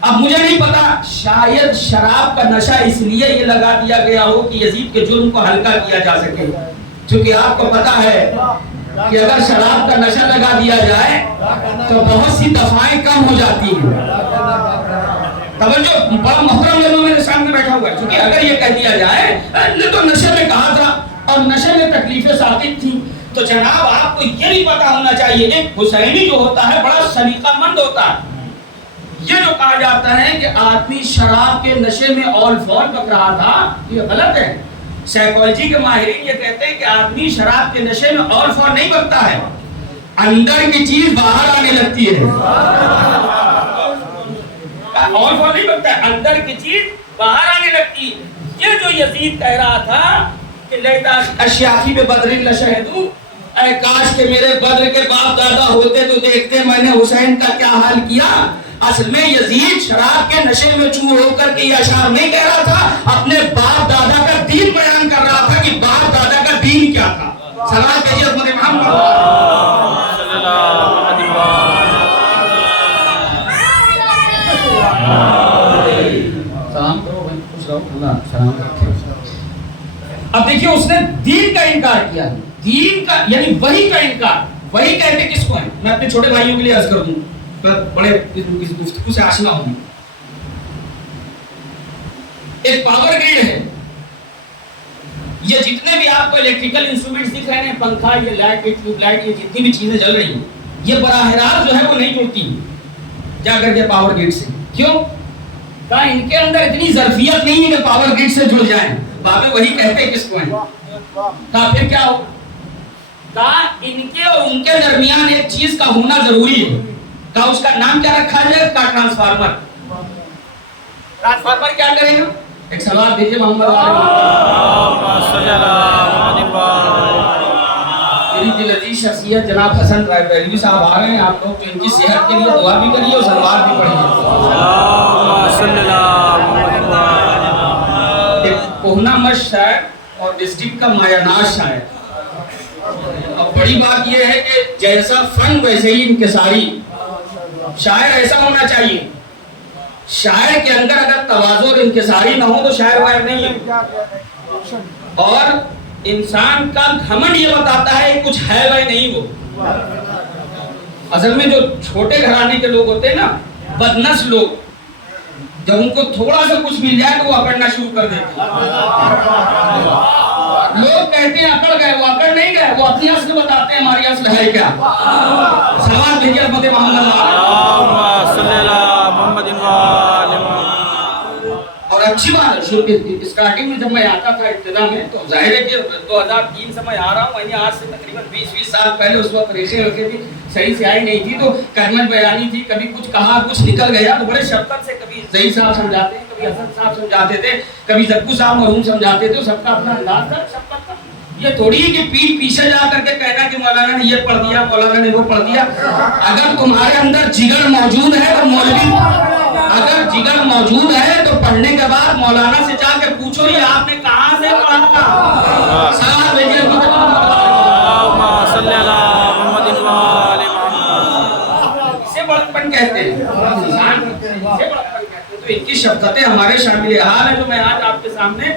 اب مجھے نہیں پتا شاید شراب کا نشہ اس لیے یہ لگا دیا گیا ہو کہ یزید کے جرم کو ہلکا کیا جا سکے, کیونکہ آپ کو پتا ہے کہ اگر شراب کا نشہ لگا دیا جائے تو بہت سی دفعیں کم ہو جاتی ہیں. توجہ, بڑا محترم لوگوں میرے سامنے بیٹھا ہوا ہے, کیونکہ اگر یہ کہہ دیا جائے نے تو نشے میں کہا تھا اور نشے میں تکلیفیں ثابت تھیں, تو جناب آپ کو یہ بھی پتا ہونا چاہیے ایک حسینی جو ہوتا ہے بڑا سلیقہ مند ہوتا ہے. یہ جو کہا جاتا ہے کہ آدمی شراب کے نشے میں اول فول بک رہا تھا, یہ غلط ہے. سائیکالوجی کے ماہرین یہ کہتے ہیں کہ آدمی شراب کے نشے میں اول فول نہیں بکتا ہے, اندر کی چیز باہر آنے لگتی ہے. اول فول نہیں بکتا ہے, اندر کی چیز باہر آنے لگتی ہے. یہ جو یزید کہہ رہا تھا کہ لیتا اشیاخی میں بدر لشہدو, اے کاش کہ میرے بدر کے باپ دادا ہوتے تو دیکھتے میں نے حسین کا کیا حال کیا. اصل میں یزید شراب کے نشے میں چور ہو کر کے یہ اشعار نہیں کہہ رہا تھا, اپنے باپ دادا کا دین بیان کر رہا تھا کہ باپ دادا کا دین کیا تھا. سلام کہیے حضرت محمد صلی اللہ علیہ وسلم. سلام کرو بھائی, خوش رہو, اللہ سلام رکھے. اب دیکھیے اس نے دین کا انکار کیا, دین کا یعنی وحی کا انکار. وحی کہتے کس کو ہے؟ میں اپنے چھوٹے بھائیوں کے لیے عرض کر دوں, بڑے اس گفتگو سے آشنا ہوں. ایک پاور گریڈ ہے, یہ جتنے بھی آپ کو الیکٹریکل انسٹرومنٹس دکھ رہے ہیں, پنکھا, یہ لائٹ, یہ ٹیوب لائٹ, یہ جتنی بھی چیزیں جل رہی ہیں, یہ براہ راست جو ہے وہ نہیں جڑتی جا کر کے پاور گریڈ سے. کیوں؟ کہا ان کے اندر اتنی ظرفیت نہیں ہے کہ پاور گریڈ سے جڑ جائیں. بابے وہی کہتے کس کو ہیں. کہا پھر کیا ہو؟ کہا ان کے اور ان کے درمیان ایک چیز کا ہونا ضروری ہے. کہا اس کا نام کیا رکھا جائے؟ کہا ٹرانسفارمر. ٹرانسفارمر کیا کرے گا؟ ایک سوال دیجئے محمد میری دل عزیز شخصیت جناب حسن رائے بریلوی صاحب آ رہے ہیں, آپ لوگ تو ان کی صحت کے لیے دعا بھی کریے اور سلوات بھی پڑھیے. ایک کوہنا مشت شاعر اور ڈسٹرکٹ کا مایاناز شاعر. اب بڑی بات یہ ہے کہ جیسا فن ویسے ہی انکساری. شاعر ایسا ہونا چاہیے, شاعر کے اندر اگر تواضع اور انکساری نہ ہو تو شاعر واعر نہیں ہے. اور انسان کا گھمنڈ یہ بتاتا ہے کچھ ہے وہ نہیں. وہ اصل میں جو چھوٹے گھرانے کے لوگ ہوتے ہیں نا, بدنس لوگ, جب ان کو تھوڑا سا کچھ مل جائے تو وہ اکڑنا شروع کر دیتے ہیں. لوگ کہتے ہیں اکڑ گئے, وہ اکڑ نہیں گئے, وہ اپنی اصل بتاتے ہیں ہماری اصل ہے کیا. سلام بھیجیے حضرت محمد صلی اللہ محمد. اور اچھی بات ہے, اسٹارٹنگ میں جب میں آتا تھا ابتدا میں تو ظاہر ہے کہ 2003 سے میں آ رہا ہوں, یعنی آج سے تقریباً 20 سال پہلے. اس وقت ریخیں رکھے تھی, صحیح سے آئی نہیں تھی, تو کلمت بیانی تھی, کبھی کچھ کہا کچھ نکل گیا تو بڑے شفقت سے کبھی ضعیف صاحب سمجھاتے, کبھی حسن صاحب سمجھاتے تھے, کبھی زکو صاحب مرحوم سمجھاتے تھے. سب کا اپنا انداز تھا شفقت کا. یہ تھوڑی ہے کہ پیٹ پیچھے جا کر کے کہنا کہ مولانا نے یہ پڑھ دیا, مولانا نے وہ پڑھ دیا. اگر تمہارے اندر جگر موجود ہے تو مولوی, اگر جگر موجود ہے تو پڑھنے کے بعد مولانا سے جا کے پوچھو یہ آپ نے کہاں سے پڑھا. سلام بھیجیے اسے بڑکپن کہتے ہیں. تو ان کی شفقتیں ہمارے شامل حال ہے جو میں آج آپ کے سامنے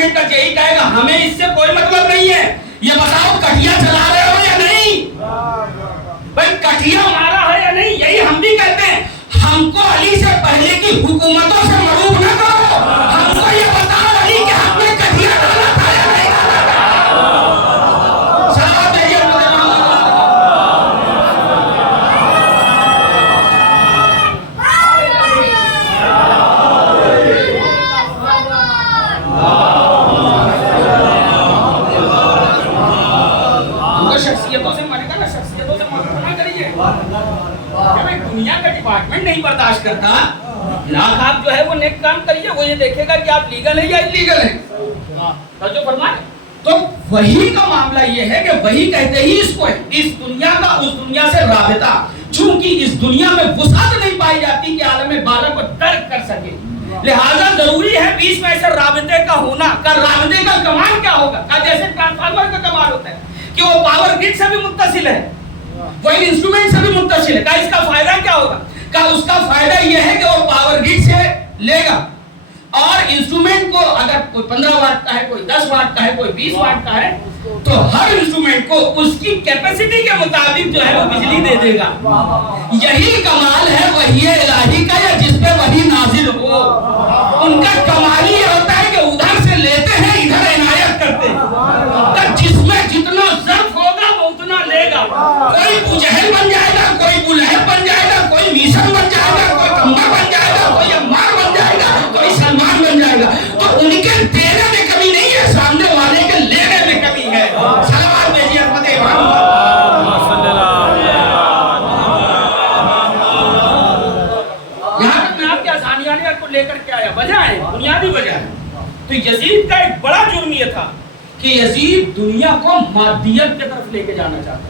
ڈپارٹمنٹ کا یہی کہے گا ہمیں اس سے کوئی مطلب نہیں ہے، یہ بتاؤ کٹیا چلا رہے ہو یا نہیں؟ بھائی کٹیا مارا ہے یا نہیں؟ یہی ہم بھی کہتے ہیں، ہم کو علی سے پہلے کی حکومتوں سے مروب نہ کرو، ہم کو یہ بتاؤ علی کے حق میں کٹیا ڈالا تھا یا نہیں ڈالا تھا؟ صلوات بھیجیے شخصیتوں سے مانے گا نا، شخصیتوں سے مروب نہ کریے۔ جب دنیا کا ڈپارٹمنٹ نہیں برداشت کرتا، لاکھ آپ جو ہے وہ نیک کام کریے، وہ یہ دیکھے گا کہ آپ لیگل ہے یا انلیگل ہے۔ توجہ فرمائیں۔ تو وہی کا معاملہ یہ ہے کہ وہی کہتے ہی اس کو ہے، اس دنیا کا اس دنیا سے رابطہ، چونکہ اس دنیا میں وسعت نہیں پائی جاتی کہ عالم بالا کو درک کر سکے، لہذا ضروری ہے بیچ میں ایسے رابطے کا ہونا۔ کا رابطے کا کمال کیا ہوگا؟ کا جیسے ٹرانسفارمر کا کمال ہوتا ہے کہ وہ پاور گرڈ سے بھی متصل ہے، وہ انسٹرومنٹ سے بھی متصل ہے۔ کا اس کا فائدہ کیا ہوگا؟ کا اس کا فائدہ یہ ہے کہ وہ پاور گرڈ سے لے گا اور انسٹرومنٹ کو اگر کوئی 15 واٹ کا ہے، کوئی 10 واٹ کا ہے، کوئی 20 واٹ کا ہے، تو ہر انسٹرومنٹ کو اس کی کیپیسٹی کے مطابق جو ہے وہ بجلی دے دے گا۔ یہی کمال ہے وحی الہی کا، یا جس پہ وحی نازل ہو ان کا کمال یہ ہوتا ہے کہ ادھر سے لیتے ہیں ادھر عنایت کرتے ہیں، جس میں جتنا ظرف ہوگا وہ اتنا لے گا۔ کوئی بجہل بن جائے گا، کوئی بلہب بن جائے گا، کوئی میسن بن جائے گا، کوئی کمبا بن جائے گا، کوئی عمار بن جائے گا، کوئی سلمان بن جائے گا۔ تو ان کے دینے میں کمی نہیں ہے، سامنے والے کے لینے میں کمی ہے۔ صلوات بھیجیے حضرت امام۔ یہاں تک میں آپ کے آسانیاں کو لے کر کے آیا، وجہ ہے، بنیادی وجہ ہے۔ تو یزید کا ایک بڑا جرم یہ تھا کہ یزید دنیا کو مادیت کی طرف لے کے جانا چاہتا تھا،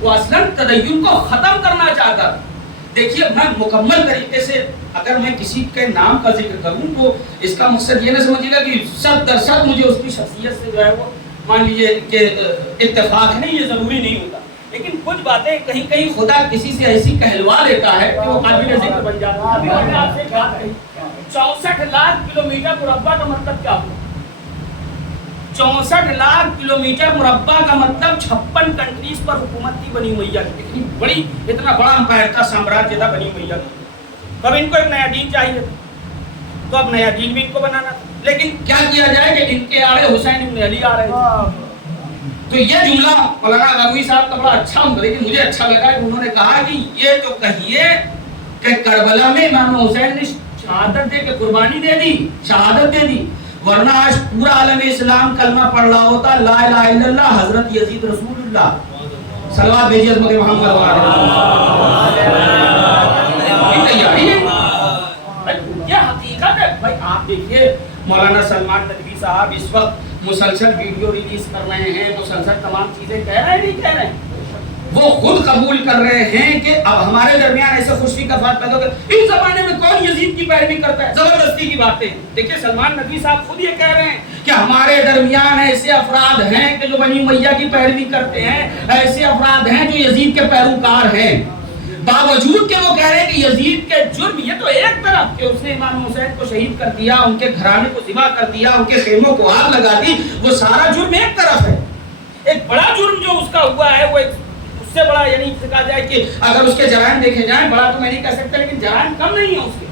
وہ اصلاً تدین کو ختم کرنا چاہتا تھا۔ دیکھیے میں مکمل طریقے سے اگر میں کسی کے نام کا ذکر کروں تو اس کا مقصد یہ نہ سمجھیے گا کہ 100% مجھے اس کی شخصیت سے جو ہے وہ مان لیجیے کہ اتفاق نہیں، یہ ضروری نہیں ہوتا، لیکن کچھ باتیں کہیں کہیں خدا کسی سے ایسی کہلوا لیتا ہے کہ وہ قابل ذکر بن جاتا ہے۔ ابھی میں نے آپ سے ایک بات کہی، 64 لاکھ کلومیٹر مربع کا مطلب کیا ہوا؟ 64 لاکھ کلومیٹر مربع کا مطلب 56 کنٹریز پر حکومت تھی بنی امیہ کی۔ اتنی بڑی، اتنا بڑا امپائر تھا، سامراجیہ تھا بنی امیہ کا۔ اب ان کو ایک نیا دین چاہیے تھا، تو اب نیا دین بھی ان کو بنانا تھا، لیکن کیا کیا جائے کہ ان کے آڑے حسین ابن علی آ رہے تھے۔ تو یہ جملہ مولانا غنوی صاحب کا بڑا اچھا ہوں، لیکن مجھے اچھا لگا کہ انہوں نے کہا کہ یہ تو کہیے کہ کربلا میں امام حسین نے شہادت دے کے قربانی دے دی، شہادت دے دی، ورنہ آج پورا عالم اسلام کلمہ پڑھ رہا ہوتا لا الہ الا اللہ حضرت یزید رسول اللہ۔ صلوات بھیجیے حضرت محمد تیاری ہے، یہ حقیقت ہے بھائی۔ آپ دیکھیے مولانا سلمان ندوی صاحب اس وقت مسلسل ویڈیو ریلیز کر رہے ہیں، مسلسل تمام چیزیں کہہ رہے ہیں، نہیں کہہ رہے ہیں، وہ خود قبول کر رہے ہیں کہ اب ہمارے درمیان ایسے خوشی کا بات پیدا ہو گیا۔ اس زمانے میں کون یزید کی پیروی کرتا ہے؟ زبردستی کی باتیں۔ دیکھیے سلمان ندوی صاحب خود یہ کہہ رہے ہیں کہ ہمارے درمیان ایسے افراد ہیں کہ جو بنی امیہ کی پیروی کرتے ہیں، ایسے افراد ہیں جو یزید کے پیروکار ہیں، باوجود کہ وہ کہہ رہے ہیں کہ یزید کے جرم یہ تو ایک طرف کہ اس نے امام حسین کو شہید کر دیا، ان کے گھرانے کو ذبح کر دیا، ان کے خیموں کو آگ لگا دی، وہ سارا جرم ایک طرف ہے۔ ایک بڑا جرم جو اس کا ہوا ہے وہ ایک اس سے بڑا، یعنی کہا جائے کہ اگر اس کے جرائم دیکھے جائیں، بڑا تو میں نہیں کہہ سکتا لیکن جرائم کم نہیں ہے اس کے۔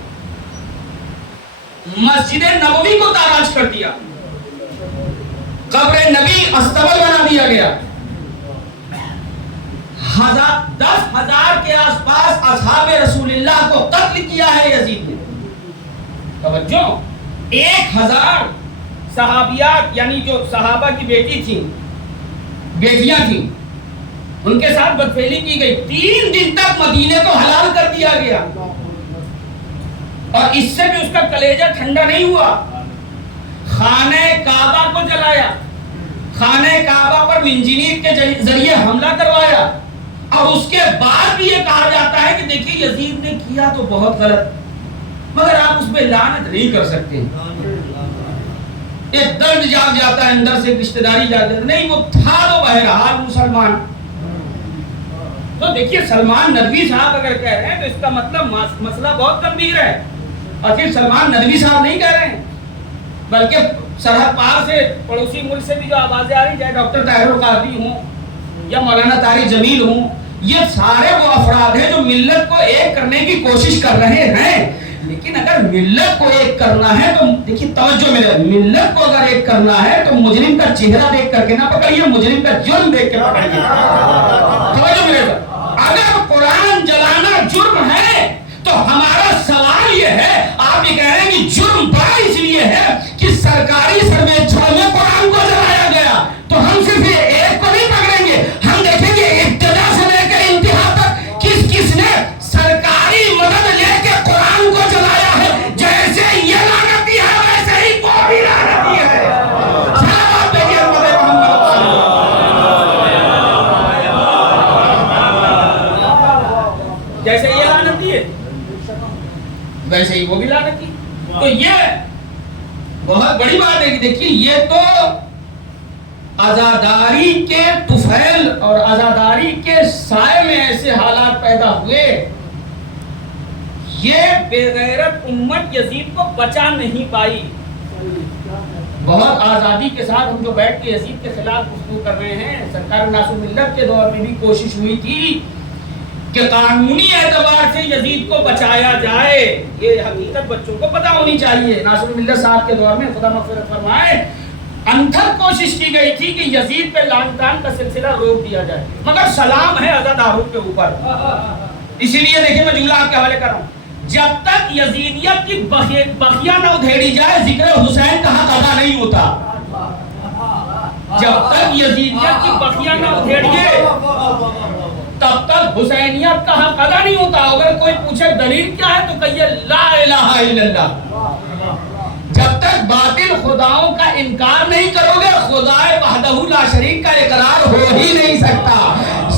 مسجد نبوی کو تاراج کر دیا، قبر نبی استبل بنا دیا گیا، 10,000 کے آس پاس اصحاب رسول اللہ کو قتل کیا ہے یزید نے۔ توجہ، 1,000 صحابیات یعنی جو صحابہ کی بیٹی تھیں، بیٹیاں تھیں، ان کے ساتھ بدفعلی کی گئی۔ 3 دن تک مدینے کو حلال کر دیا گیا اور اس سے بھی اس کا کلیجہ ٹھنڈا نہیں ہوا۔ خانہ کعبہ کو جلایا، خانہ کعبہ پر منجنیق کے ذریعے حملہ کروایا، اور اس کے بعد بھی یہ کہا جاتا ہے کہ دیکھیے یزید نے کیا تو بہت غلط، مگر آپ اس پہ لعنت نہیں کر سکتے۔ ایک درد جاگ جاتا ہے اندر سے، رشتہ داری جاگ جاتا ہے، نہیں وہ تھا تو بہرحال مسلمان۔ تو دیکھیے سلمان ندوی صاحب اگر کہہ رہے ہیں تو اس کا مطلب مسئلہ بہت گمبھیر ہے، اور پھر سلمان ندوی صاحب نہیں کہہ رہے ہیں، بلکہ سرحد پار سے پڑوسی ملک سے بھی جو آوازیں آ رہی، چاہے ڈاکٹر طاہر القادری ہوں یا مولانا طارق جمیل ہوں، یہ سارے وہ افراد ہیں جو ملت کو ایک کرنے کی کوشش کر رہے ہیں. لیکن اگر ملت کو ایک کرنا ہے تو دیکھیے توجہ میرے، ملت کو اگر ایک کرنا ہے تو مجرم کا چہرہ دیکھ کر کے نہ پکڑیے، مجرم کا جرم دیکھ کے پکڑیے. توجہ میرے، اگر قرآن جلانا جرم ہے تو ہمارا سوال یہ ہے، آپ یہ کہہ رہے ہیں کہ جرم بڑا اس لیے ہے کہ سرکاری سرویچھوں میں قرآن کو جلایا گیا، تو ہم صرف ایک کو نہیں پکڑیں گے، ہم دیکھیں گے ابتدا سے لے کے انتہا تک کس کس نے سرکاری مدد لے کے قرآن کو جلایا ہے. جیسے یہ لعنتی ہے ویسے ہی وہ بھی لعنتی ہے. صلوات دیجیے محمد جیسے یہ لعنتی ہے ویسے ہی وہ بھی لعنتی. تو یہ بہت بڑی بات ہے کہ دیکھیے یہ تو عزاداری کے طفیل اور عزاداری کے سائے میں ایسے حالات پیدا ہوئے، یہ بے غیرت امت یزید کو بچا نہیں پائی. بہت آزادی کے ساتھ ہم جو بیٹھ کے یزید کے خلاف گفتگو کر رہے ہیں، سرکار ناصر ملت کے دور میں بھی کوشش ہوئی تھی کہ قانونی اعتبار سے یزید کو بچایا جائے. یہ حقیقت بچوں کو پتہ ہونی چاہیے. ناصر ملت صاحب کے دور میں خدا مغفرت فرمائے انتھک کوشش کی گئی تھی کہ یزید پہ لعن طعن کا سلسلہ روک دیا جائے، مگر سلام ہے عزاداروں کے اوپر. اسی لیے دیکھیں میں جملہ آپ کے حوالے کر رہا ہوں، جب تک یزیدیت کی بخیہ نہ ادھیڑی جائے ذکر حسین کا حق ادا نہیں ہوتا. جب تک یزیدیت کی بخیہ نہ ادھیڑیے تب تک حسینیت کا حق ادا نہیں ہوتا. اگر کوئی پوچھے دلیل کیا ہے تو کہیے لا الہ الا اللہ. جب تک باطل خداؤں کا انکار نہیں کرو گے خدائے وحدہ لا شریک کا اقرار ہو ہی نہیں سکتا.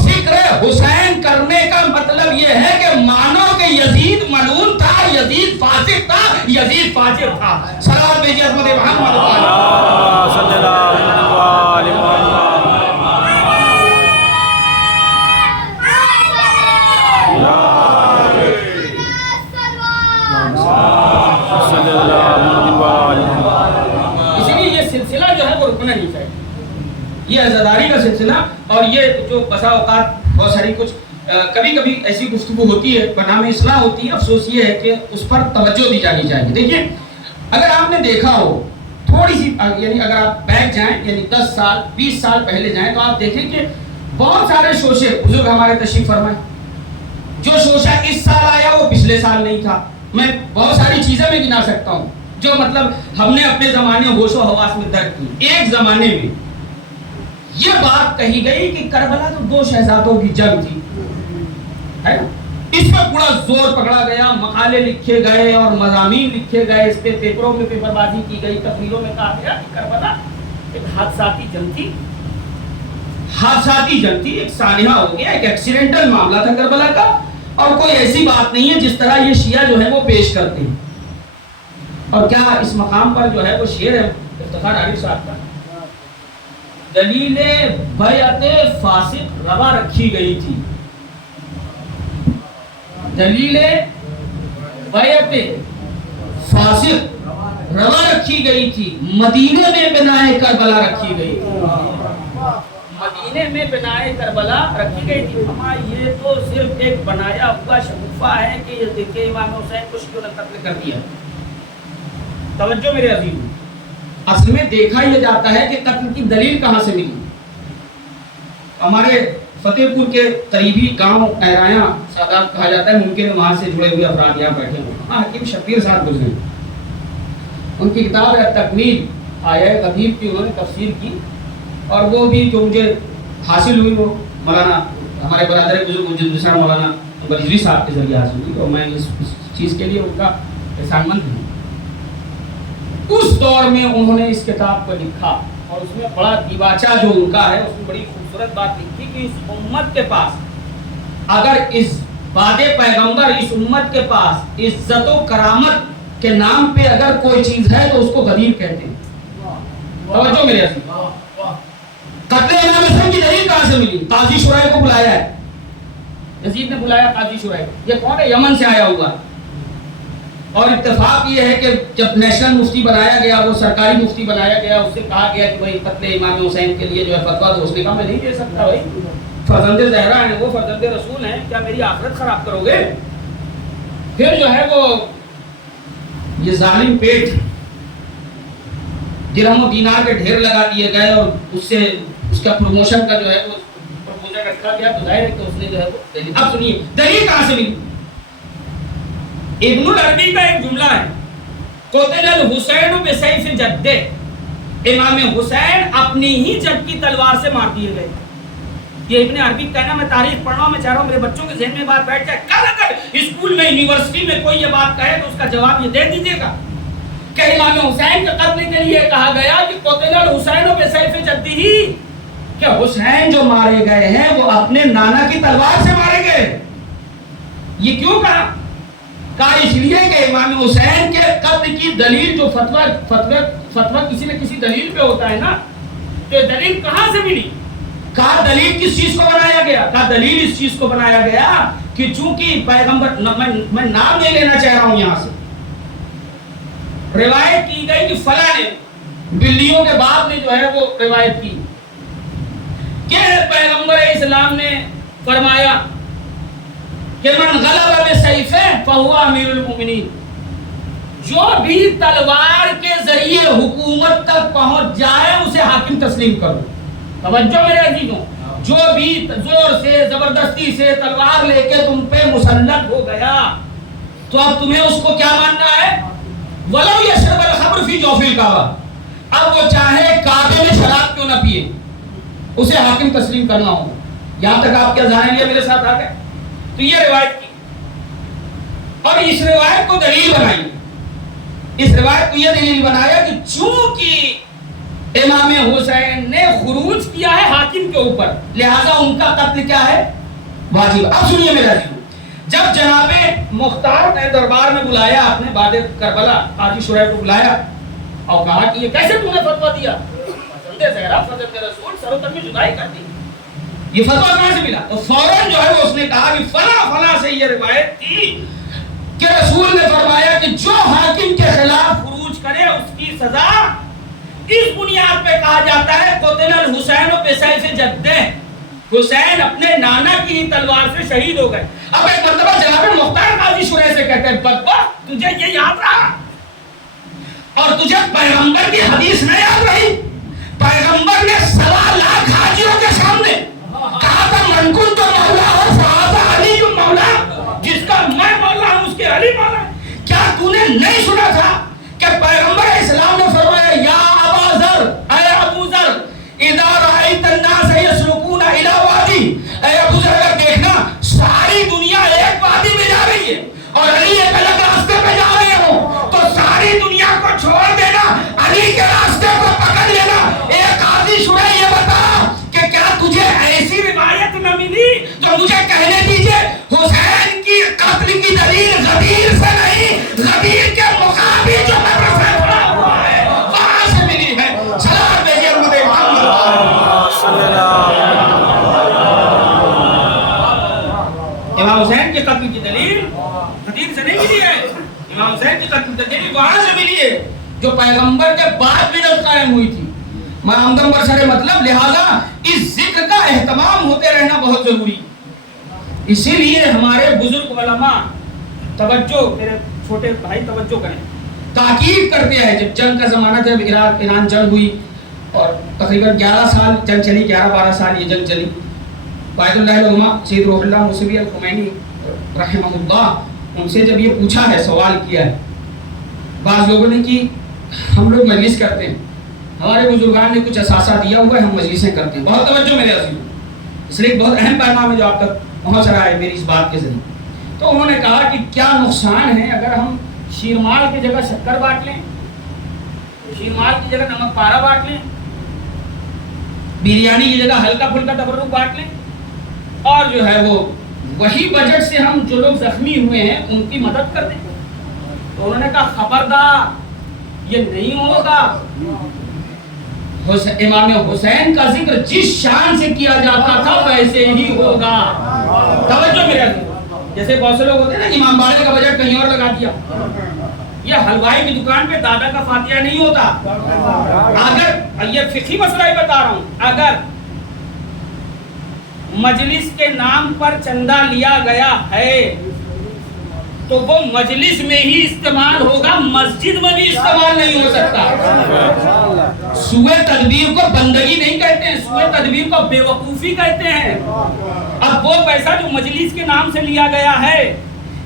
ذکر حسین کرنے کا مطلب یہ ہے کہ مانو کہ یزید ملعون تھا، یزید فاسق تھا، یزید فاجر تھا. صلوات بھیجیے حضرت محمد صلی اللہ علیہ وسلم. اسی لیے یہ سلسلہ جو ہے وہ رکنا نہیں چاہیے، یہ عزاداری کا سلسلہ. اور یہ جو بسا اوقات بہت ساری کچھ کبھی کبھی ایسی گفتگو ہوتی ہے بنام اصلاح ہوتی ہے، افسوس یہ ہے کہ اس پر توجہ دی جانی چاہیے. دیکھیے اگر آپ نے دیکھا ہو تھوڑی سی، یعنی اگر آپ بیٹھ جائیں یعنی 10 سال 20 سال پہلے جائیں تو آپ دیکھیں کہ بہت سارے شوشے بزرگ ہمارے تشریف فرمائے، جو شوشہ اس سال آیا وہ پچھلے سال نہیں تھا. میں بہت ساری چیزیں میں گنا سکتا ہوں جو مطلب ہم نے اپنے زمانے ہوش و حواس میں درک کی. ایک زمانے میں یہ بات کہی گئی کہ کربلا تو 2 شہزادوں کی جنگ تھی، ہے نا؟ اس پر بڑا زور پکڑا گیا، مقالے لکھے گئے اور مضامین لکھے گئے، اس پہ پیپروں میں پیپر بازی کی گئی، تقریروں میں کہا گیا کہ کربلا ایک حادثاتی جنگ تھی. حادثاتی جنگ تھی، ایک سانحہ ہو گیا، ایک ایکسیڈنٹل معاملہ تھا کربلا کا، اور کوئی ایسی بات نہیں ہے جس طرح یہ شیعہ جو ہے وہ پیش کرتے ہیں. اور کیا اس مقام پر جو ہے وہ شعر ہے افتخار عارف صاحب کا، دلیل بیعت فاسق روا رکھی گئی تھی. دلیل بیعت فاسق روا رکھی گئی تھی، مدینے میں بنائے کربلا رکھی گئی تھی. مدینے میں بنائے کربلا رکھی گئی تھی. یہ تو صرف ایک بنایا ہوا شگوفہ ہے کہ یہ دیکھیں امام حسین کو شیعوں نے قتل کر دیا. توجہ میرے عزیز، اصل میں دیکھا یہ جاتا ہے کہ قتل کی دلیل کہاں سے ملی. ہمارے فتح پور کے قریبی گاؤں اہرایاں سادات کہا جاتا ہے، ممکن وہاں سے جڑے ہوئے افراد یہاں بیٹھے ہوں. وہاں حکیم شبیر صاحب گزرے، ان کی کتاب ہے تکمیل آیہ غدیر کی انہوں نے تفسیر کی، اور وہ بھی جو مجھے حاصل ہوئی وہ مولانا ہمارے برادر بزرگ مجدد مولانا برجوی صاحب کے ذریعے حاصل ہوئی، اور میں اس چیز کے لیے ان کا احسان مند ہوں. اس دور میں انہوں نے اس کتاب کو لکھا اور اس میں بڑا دیباچہ جو ان کا ہے اس میں بڑی خوبصورت بات لکھی کہ اس امت کے پاس اگر اس بعد پیغمبر اس امت کے پاس عزت و کرامت کے نام پہ اگر کوئی چیز ہے تو اس کو غدیر کہتے ہیں. توجہ میرے عزیز، قتل امام حسین کی دلیل کہاں سے ملی؟ قاضی شرائع کو بلایا ہے، یزید نے بلایا قاضی شرائع. یہ کون ہے؟ یمن سے آیا ہوا. اور اتفاق یہ ہے کہ جب نیشنل مفتی بنایا گیا، وہ سرکاری مفتی بنایا گیا، اس سے کہا گیا کہ بھائی قتل امام حسین کے لیے جو ہے فتویٰ دو، اس نے کہا میں نہیں دے سکتا بھائی، فرزند زہرا ہیں وہ، فرزند رسول ہیں، کیا میری آخرت خراب کرو گے؟ پھر جو ہے وہ یہ ظالم پیٹ درہم و دینار کے ڈھیر لگا دیے گئے، اور اس سے اس کا پروموشن کا جو ہے وہ پروپوزل رکھا گیا، تو ظاہر ہے کہ اس نے جو ہے وہ دلیل، اب سنیے دلیل کہاں سے ملی؟ ابن العربی کا ایک جملہ ہے، قتل الحسین بسیف جدہ، امام حسین اپنی ہی جد کی تلوار سے مار دیے گئے۔ یہ ابن عربی کہنا، میں تاریخ پڑھ رہا ہوں، میں چاہ رہا ہوں میرے بچوں کے ذہن میں بات بیٹھ جائے، کل اگر اسکول میں یونیورسٹی میں کوئی یہ بات کہے تو اس کا جواب یہ دے دیجیے گا کہ امام حسین کے قتل کے لیے کہا گیا کہ قتل الحسین بسیف جدہ، کہ حسین جو مارے گئے ہیں وہ اپنے نانا کی تلوار سے مارے گئے۔ یہ کیوں کہا؟ کہا اس لیے کہ امام حسین کے قتل کی دلیل جو فتویٰ کسی نہ کسی دلیل پہ ہوتا ہے نا، تو دلیل کہاں سے ملی؟ کہا دلیل کس چیز کو بنایا گیا؟ کہا دلیل اس چیز کو بنایا گیا کہ چونکہ پیغمبر، میں نام نہیں لینا چاہ رہا ہوں یہاں سے، روایت کی گئی کہ فلاں نے، بلیوں کے باپ نے جو ہے وہ روایت کی کہ پیغمبر اسلام نے فرمایا کہ من غلب بسیفہ فہو امیر المؤمنین، جو بھی تلوار کے ذریعے حکومت تک پہنچ جائے اسے حاکم تسلیم کرو۔ توجہ میرے عزیزوں، جو بھی زور سے زبردستی سے تلوار لے کے تم پہ مسلط ہو گیا تو اب تمہیں اس کو کیا ماننا ہے؟ ولو یشرب الخمر فی جوف الکعبہ، اب وہ چاہے کعبے میں شراب کیوں نہ پیے، اسے حاکم تسلیم کرنا ہوگا۔ یہاں تک آپ کیا ذہن لیا میرے ساتھ آ گئے؟ تو یہ روایت کی، اور اس روایت کو دلیل بنائی، اس روایت کو یہ دلیل بنایا کہ چونکہ امام حسین نے خروج کیا ہے حاکم کے اوپر، لہذا ان کا قتل کیا ہے؟ واجب۔ اب سنیے میرا جی، جب جناب مختار نے دربار میں بلایا، آپ نے بعد کربلا قاضی شریح کو بلایا اور کہا کہ یہ کیسے تم نے فتویٰ دیا؟ فرزند زہرا، فرزند رسول، سر و تن میں جدائی کر دی، یہ فتویٰ کہاں سے ملا؟ تو فوراً جو ہے وہ اس نے کہا کہ فلاں سے یہ روایت تھی کہ رسول نے فرمایا کہ جو حاکم کے خلاف خروج کرے اس کی سزا اس بنیاد پہ کہا جاتا ہے قتل الحسین بسیف جدہ، حسین اپنے نانا کی ہی تلوار سے شہید ہو گئے۔ اب ایک مرتبہ جناب مختار قاضی شریح سے کہتے ہیں بدبخت، تجھے یہ یاد رہا اور تجھے پیغمبر کی حدیث نہ یاد رہی؟ پیغمبر نے 1.25 لاکھ حاجیوں کے سامنے کہا تھا من کنت مولا ہو فہذا علی مولا، جس کا میں مولا ہوں اس کے علی مولا ہے۔ کیا تو نے نہیں سنا تھا کہ پیغمبر اسلام نے فرمایا یا ابا ذر، اے ابو ذر، اذا رأیت الناس یسلکون الی وادی، اے ابو ذر اگر دیکھنا ساری دنیا ایک وادی میں جا رہی ہے اور علی ایک الگ راستے پہ جا رہے ہو تو ساری دنیا کو چھوڑ دینا، علی کے راستے کو پکڑ لینا۔ ایک قاضی شریح یہ بتا کہ کیا تجھے ایسی روایت نہ ملی جو مجھے کہنے دیجئے حسین کی قتل کی دلیل غدیر سے نہیں، غدیر کے مقابل جو مدرسہ پڑا ہوا ہے وہاں سے ملی ہے۔ سلام بھیجیے امت محمد صلی اللہ علیہ وسلم۔ امام حسین کے قتل کی دلیل غدیر سے نہیں ملی ہے، امام حسین کی قتل کی دلیل وہاں سے ملی ہے جو پیغمبر کے بعد ملت قائم ہوئی تھی۔ میں آمدن برسر مطلب، لہذا اس ذکر کا اہتمام ہوتے رہنا بہت ضروری، اسی لیے ہمارے بزرگ علماء توجہ، میرے چھوٹے بھائی توجہ کریں، تاکید کرتے ہیں۔ جب جنگ کا زمانہ تھا، عراق ایران جنگ ہوئی اور تقریباً 11 سال جنگ چلی، 11-12 سال یہ جنگ چلی۔ قائد اللہ العلماء سید روح اللہ موسوی الخمینی رحمہ اللہ، ان سے جب یہ پوچھا ہے، سوال کیا ہے بعض لوگوں نے کہ ہم لوگ مجلس کرتے ہیں، ہمارے بزرگان نے کچھ اثاثہ دیا ہوا ہے، ہم مجلسیں کرتے ہیں۔ بہت توجہ میرے عزیزوں، اس لیے ایک بہت اہم پیغام ہے جو آپ تک پہنچ رہا ہے میری اس بات کے ذریعے۔ تو انہوں نے کہا کہ کیا نقصان ہے اگر ہم شیرمال کی جگہ شکر بانٹ لیں، شیرمال کی جگہ نمک پارا بانٹ لیں، بریانی کی جگہ ہلکا پھلکا تبرک بانٹ لیں، اور جو ہے وہ وہی بجٹ سے ہم جو لوگ زخمی ہوئے ہیں ان کی مدد کر دیں؟ تو انہوں نے کہا خبردار، یہ نہیں ہوگا۔ امام حسین کا ذکر جس شان سے کیا جاتا تھا ویسے ہی ہوگا۔ توجہ میرے عزیز، جیسے بہت سے لوگ ہوتے ہیں نا امام باڑے کا بجٹ کہیں اور لگا دیا. یہ حلوائی کی دکان پہ دادا کا فاتحہ نہیں ہوتا. اگر یہ فقہی مسئلہ ہی بتا رہا ہوں, اگر مجلس کے نام پر چندہ لیا گیا ہے تو وہ مجلس میں ہی استعمال ہوگا, مسجد میں بھی استعمال نہیں ہو سکتا. سوء تدبیر کو بندگی نہیں کہتے ہیں, سوء تدبیر کو بے وقوفی کہتے ہیں. اب وہ پیسہ جو مجلس کے نام سے لیا گیا ہے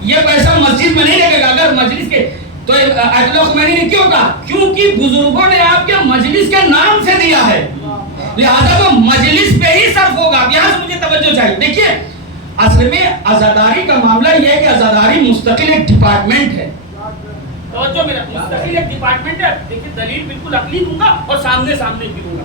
یہ پیسہ مسجد میں نہیں لگے گا. اگر مجلس کے تو آیت اللہ خمینی نے کیوں کہا, کیونکہ بزرگوں نے آپ کے مجلس کے نام سے دیا ہے, لہذا وہ مجلس پہ ہی صرف ہوگا. یہاں سے مجھے توجہ چاہیے. دیکھیے اصل میں عزاداری کا معاملہ یہ ہے کہ عزاداری مستقل ایک ڈپارٹمنٹ ہے. توجہ میرا, مستقل ایک ڈپارٹمنٹ ہے. دیکھیے دلیل بالکل عقلی دوں گا اور سامنے بھی دوں گا.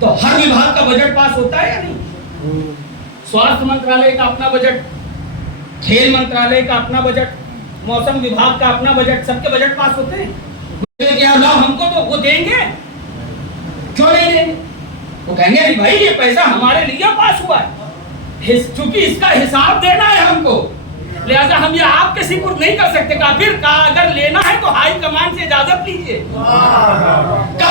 تو ہر وبھاگ کا بجٹ پاس ہوتا ہے یا نہیں؟ سواستھ منترالیہ کا اپنا بجٹ, کھیل منترالیہ کا اپنا بجٹ, موسم وبھاگ کا اپنا بجٹ, سب کے بجٹ پاس ہوتے ہیں. کہ اللہ ہم کو تو وہ دیں گے, کیوں نہیں دیں گے؟ وہ کہیں گے بھائی یہ پیسہ ہمارے لیے پاس ہوا ہے, چونکہ اس کا حساب دینا ہے ہم کو, لہذا ہم یہ آپ کے سپرد نہیں کر سکتے. کافر کا اگر لینا ہے تو ہائی کمان سے اجازت لیجئے, کا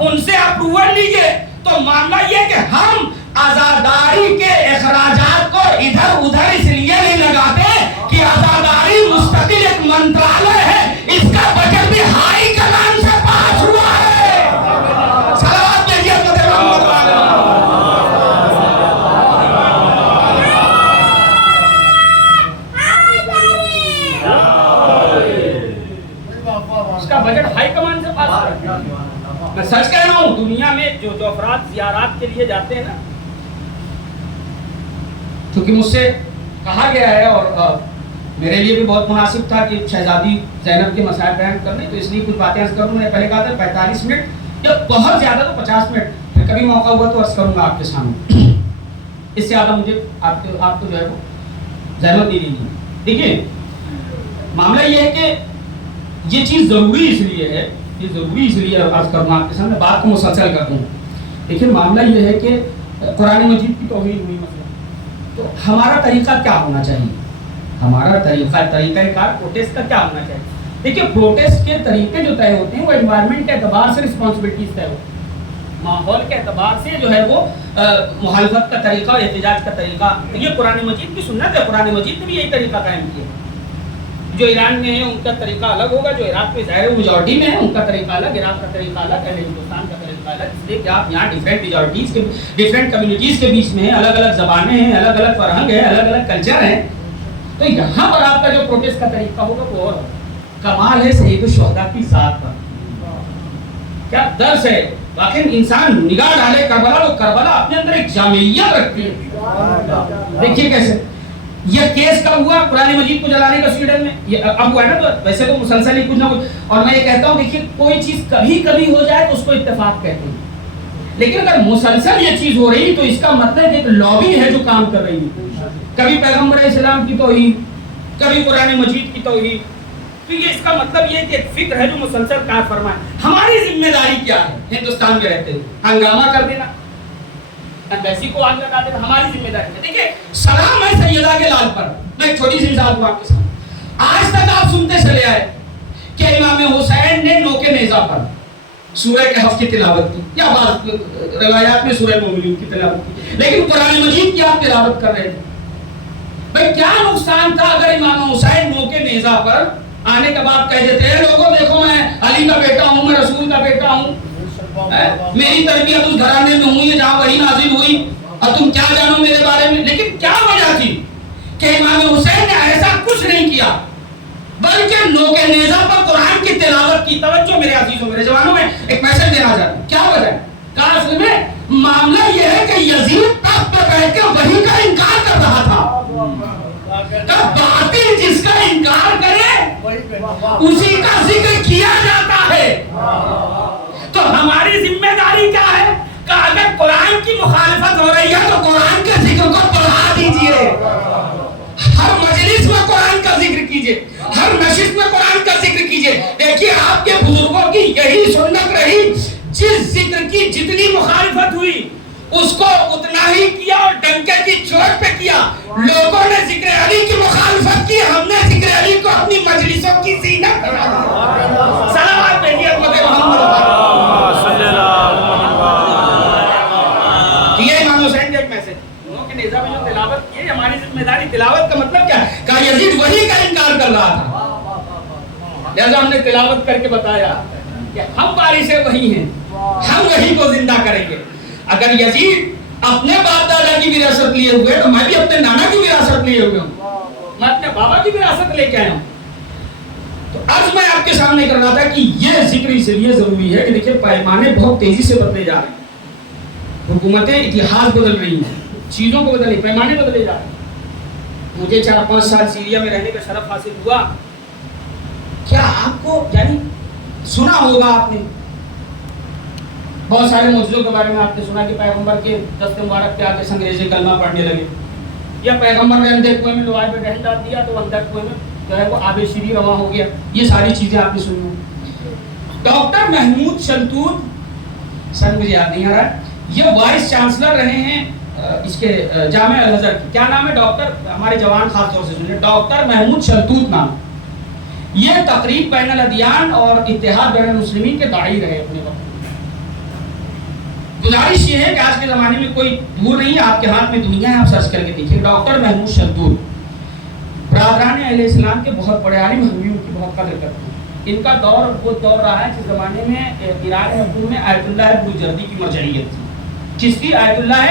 ان سے اپروول لیجئے. تو معاملہ یہ کہ ہم عزاداری کے اخراجات کو ادھر ادھر اس لیے نہیں لگاتے کہ عزاداری مستقل ایک منترالیہ ہے, اس کا بجٹ بھی ہائی کمان سے پاس ہوا ہے. صلوات کہیے حضرت محمد اس کا بجٹ ہائی کمان سے پاس ہوا ہے. میں سچ کہہ رہا ہوں, دنیا میں جو افراد زیارات کے لیے جاتے ہیں نا, کیونکہ مجھ سے کہا گیا ہے اور میرے لیے بھی بہت مناسب تھا کہ شہزادی زینب کے مسائل بیان کرنے, تو اس لیے کچھ باتیں عرض کروں. میں نے پہلے کہا تھا 45 منٹ یا بہت زیادہ تو 50 منٹ, پھر کبھی موقع ہوا تو عرض کروں گا آپ کے سامنے. اس سے زیادہ مجھے آپ کو جو ہے وہ زحمت نہیں دینی. دیکھیے معاملہ یہ ہے کہ یہ چیز ضروری اس لیے ہے, یہ ضروری اس لیے عرض کروں آپ کے سامنے, بات کو مسلسل کر دوں. دیکھیے معاملہ یہ ہے کہ قرآن مجید کی توہین ہوئی مسئلہ, تو ہمارا طریقہ کیا ہونا چاہیے؟ ہمارا طریقہ کار پروٹیسٹ کا کیا ہونا چاہیے؟ دیکھیے پروٹیسٹ کے طریقے جو طے ہوتے ہیں وہ انوائرمنٹ کے اعتبار سے رسپانسبلٹیز طے ہوتی ہیں, ماحول کے اعتبار سے جو ہے وہ مخالفت کا طریقہ اور احتجاج کا طریقہ. یہ قرآن مجید کی سنت ہے, قرآن مجید نے بھی یہی طریقہ قائم کیا. جو ایران میں ہے ان کا طریقہ الگ ہوگا, جو عراق میں ظاہر میجورٹی میں ہے ان کا طریقہ الگ, عراق کا طریقہ الگ ہے, ہندوستان کا طریقہ الگ. اس لیے کہ آپ یہاں ڈفرینٹ میجورٹیز کے ڈفرینٹ کمیونٹیز کے بیچ میں ہیں, الگ الگ زبانیں ہیں, الگ الگ فرہنگ ہے, الگ الگ کلچر ہیں. تو یہاں پر آپ کا جو پروٹیسٹ کا طریقہ ہوگا وہ اور کمال ہے سید الشہداء کی ذات پر. کیا درس ہے واقعی انسان نگاہ ڈالے کربلا, تو کربلا اپنے اندر ایک جامعیت رکھتی ہے. دیکھیے کیسے یہ کیس کب ہوا قرآن مجید کو جلانے کا سویڈن میں, یہ اب ہوا ہے نا, تو ویسے تو مسلسل ہی کچھ نہ کچھ. اور میں یہ کہتا ہوں دیکھیے کوئی چیز کبھی کبھی ہو جائے تو اس کو اتفاق کہتے ہیں, لیکن اگر مسلسل یہ چیز ہو رہی تو اس کا مطلب ایک لابی ہے جو کام کر رہی ہے. کبھی پیغمبر اسلام کی توہین, کبھی قرآن مجید کی توہین. تو یہ اس کا مطلب یہ کہ ایک فکر ہے جو مسلسل کار فرما ہے. ہماری ذمہ داری کیا ہے ہندوستان میں رہتے ہوئے؟ ہنگامہ کر دینا, ایمبیسی کو آگ لگا دینا, ہماری ذمہ داری ہے. دیکھیے سلام ہے سیدہ کے لال پر. میں ایک چھوٹی سی مثال دوں آپ کے سامنے. آج تک آپ سنتے چلے آئے کہ امام حسین نے نوکے نیزہ پر سورہ کہف کی تلاوت کی, یا بعض روایات میں سورہ مومنون کی تلاوت کی, لیکن قرآن مجید کی آپ تلاوت کر رہے تھے. بھئی کیا نقصان تھا اگر امام حسین نوکے نیزہ پر آنے کے بعد کہہ دیتے ہیں لوگوں دیکھو میں علی کا بیٹا ہوں, میں رسول کا بیٹا ہوں, میری تربیت اس گھرانے میں ہوئی ہے جہاں وحی نازل ہوئی, اور تم کیا جانو میرے بارے میں. لیکن کیا وجہ تھی کہ امام حسین نے ایسا کچھ نہیں کیا, بلکہ نوکے نیزہ پر قرآن کی تلاوت کی. توجہ میرے عزیزوں, میرے جوانوں, میں ایک میسج دینا چاہتا ہوں. کیا وجہ ہے؟ کہا اصل میں معاملہ یہ ہے کہ یزید تخت پہ بیٹھ کے وحی کا انکار کر رہا تھا. باطل جس کا انکار کرے اسی کا ذکر کیا جاتا ہے. تو ہماری ذمہ داری کیا ہے کہ اگر قرآن کی مخالفت ہو رہی ہے تو قرآن کے ذکر کو بڑھا دیجئے, ہر مجلس میں قرآن کا ذکر کیجئے, ہر نشست میں قرآن کا ذکر کیجئے. دیکھیے آپ کے بزرگوں کی یہی سنت رہی, جس ذکر ذکر کی جتنی مخالفت ہوئی اس کو اتنا ہی کیا اور ڈنکے کی چوٹ پہ کیا. لوگوں نے ذکر علی کی مخالفت کی, ہم نے ذکر علی کو اپنی مجلسوں کی زینت بنا دیا. صلوات بھیجیے امت محمد صلی اللہ یہ امام حسین کا ایک میسج. انہوں کے نظام میں جو تلاوت کی ہماری ذمہ داری. تلاوت کا مطلب کیا ہے؟ کہ یزید وہی کا انکار کر رہا تھا, لہذا ہم نے تلاوت کر کے بتایا کہ ہم وارث وہی ہیں, ہم وہی کو زندہ کریں گے. اگر یزید اپنے باپ دادا کی وراثت لیے ہوئے تو میں بھی اپنے نانا کی وراثت لیے ہوئے ہوں, میں اپنے بابا کی وراثت لے کے آیا ہوں. تو آج میں آپ کے سامنے کر رہا تھا کہ یہ ذکر اس لیے ضروری ہے کہ دیکھیں پیمانے بہت تیزی سے بدلے جا رہے ہیں, حکومتیں اتحاد بدل رہی ہیں, چیزوں کو بدل رہی, پیمانے بدلے جا رہے ہیں. مجھے 4-5 سال سیریا میں رہنے کا شرف حاصل ہوا. کیا آپ کو یعنی سنا ہوگا آپ نے بہت سارے معجزوں کے بارے میں, آپ نے سنا کہ پیغمبر کے دست مبارک پہ آ کے انگریزی کلمہ پڑھنے لگے, یا پیغمبر نے اندھے کنویں میں لوہے پہ ڈنڈا ڈال دیا تو اندھے کنویں میں جو ہے وہ آب شیریں رواں ہو گیا. یہ ساری چیزیں آپ نے سنی ہوں. ڈاکٹر محمود شلتوت, سر مجھے یاد نہیں آ رہا, یہ وائس چانسلر رہے ہیں اس کے جامعہ الازہر کی. کیا نام ہے ڈاکٹر, ہمارے جوان خاص طور سے سنیں, ڈاکٹر محمود شلتوت نام. یہ تقریب بین الادیان اور اتحاد بین المسلمین کے داعی رہے اپنے وقت. گزارش یہ ہے کہ آج کے زمانے میں کوئی دور نہیں ہے, آپ کے ہاتھ میں دنیا ہے, آپ سرچ کر کے دیکھیے. ڈاکٹر محمود شلتوت برادران اہل اسلام کے بہت بڑے عالم, ہم بھی ان کی بہت قدر کرتے ہیں. ان کا دور وہ دور رہا ہے جس زمانے میں ایران حکومت میں آیت اللہ بروجردی کی مرجعیت تھی. کس کی؟ آیت اللہ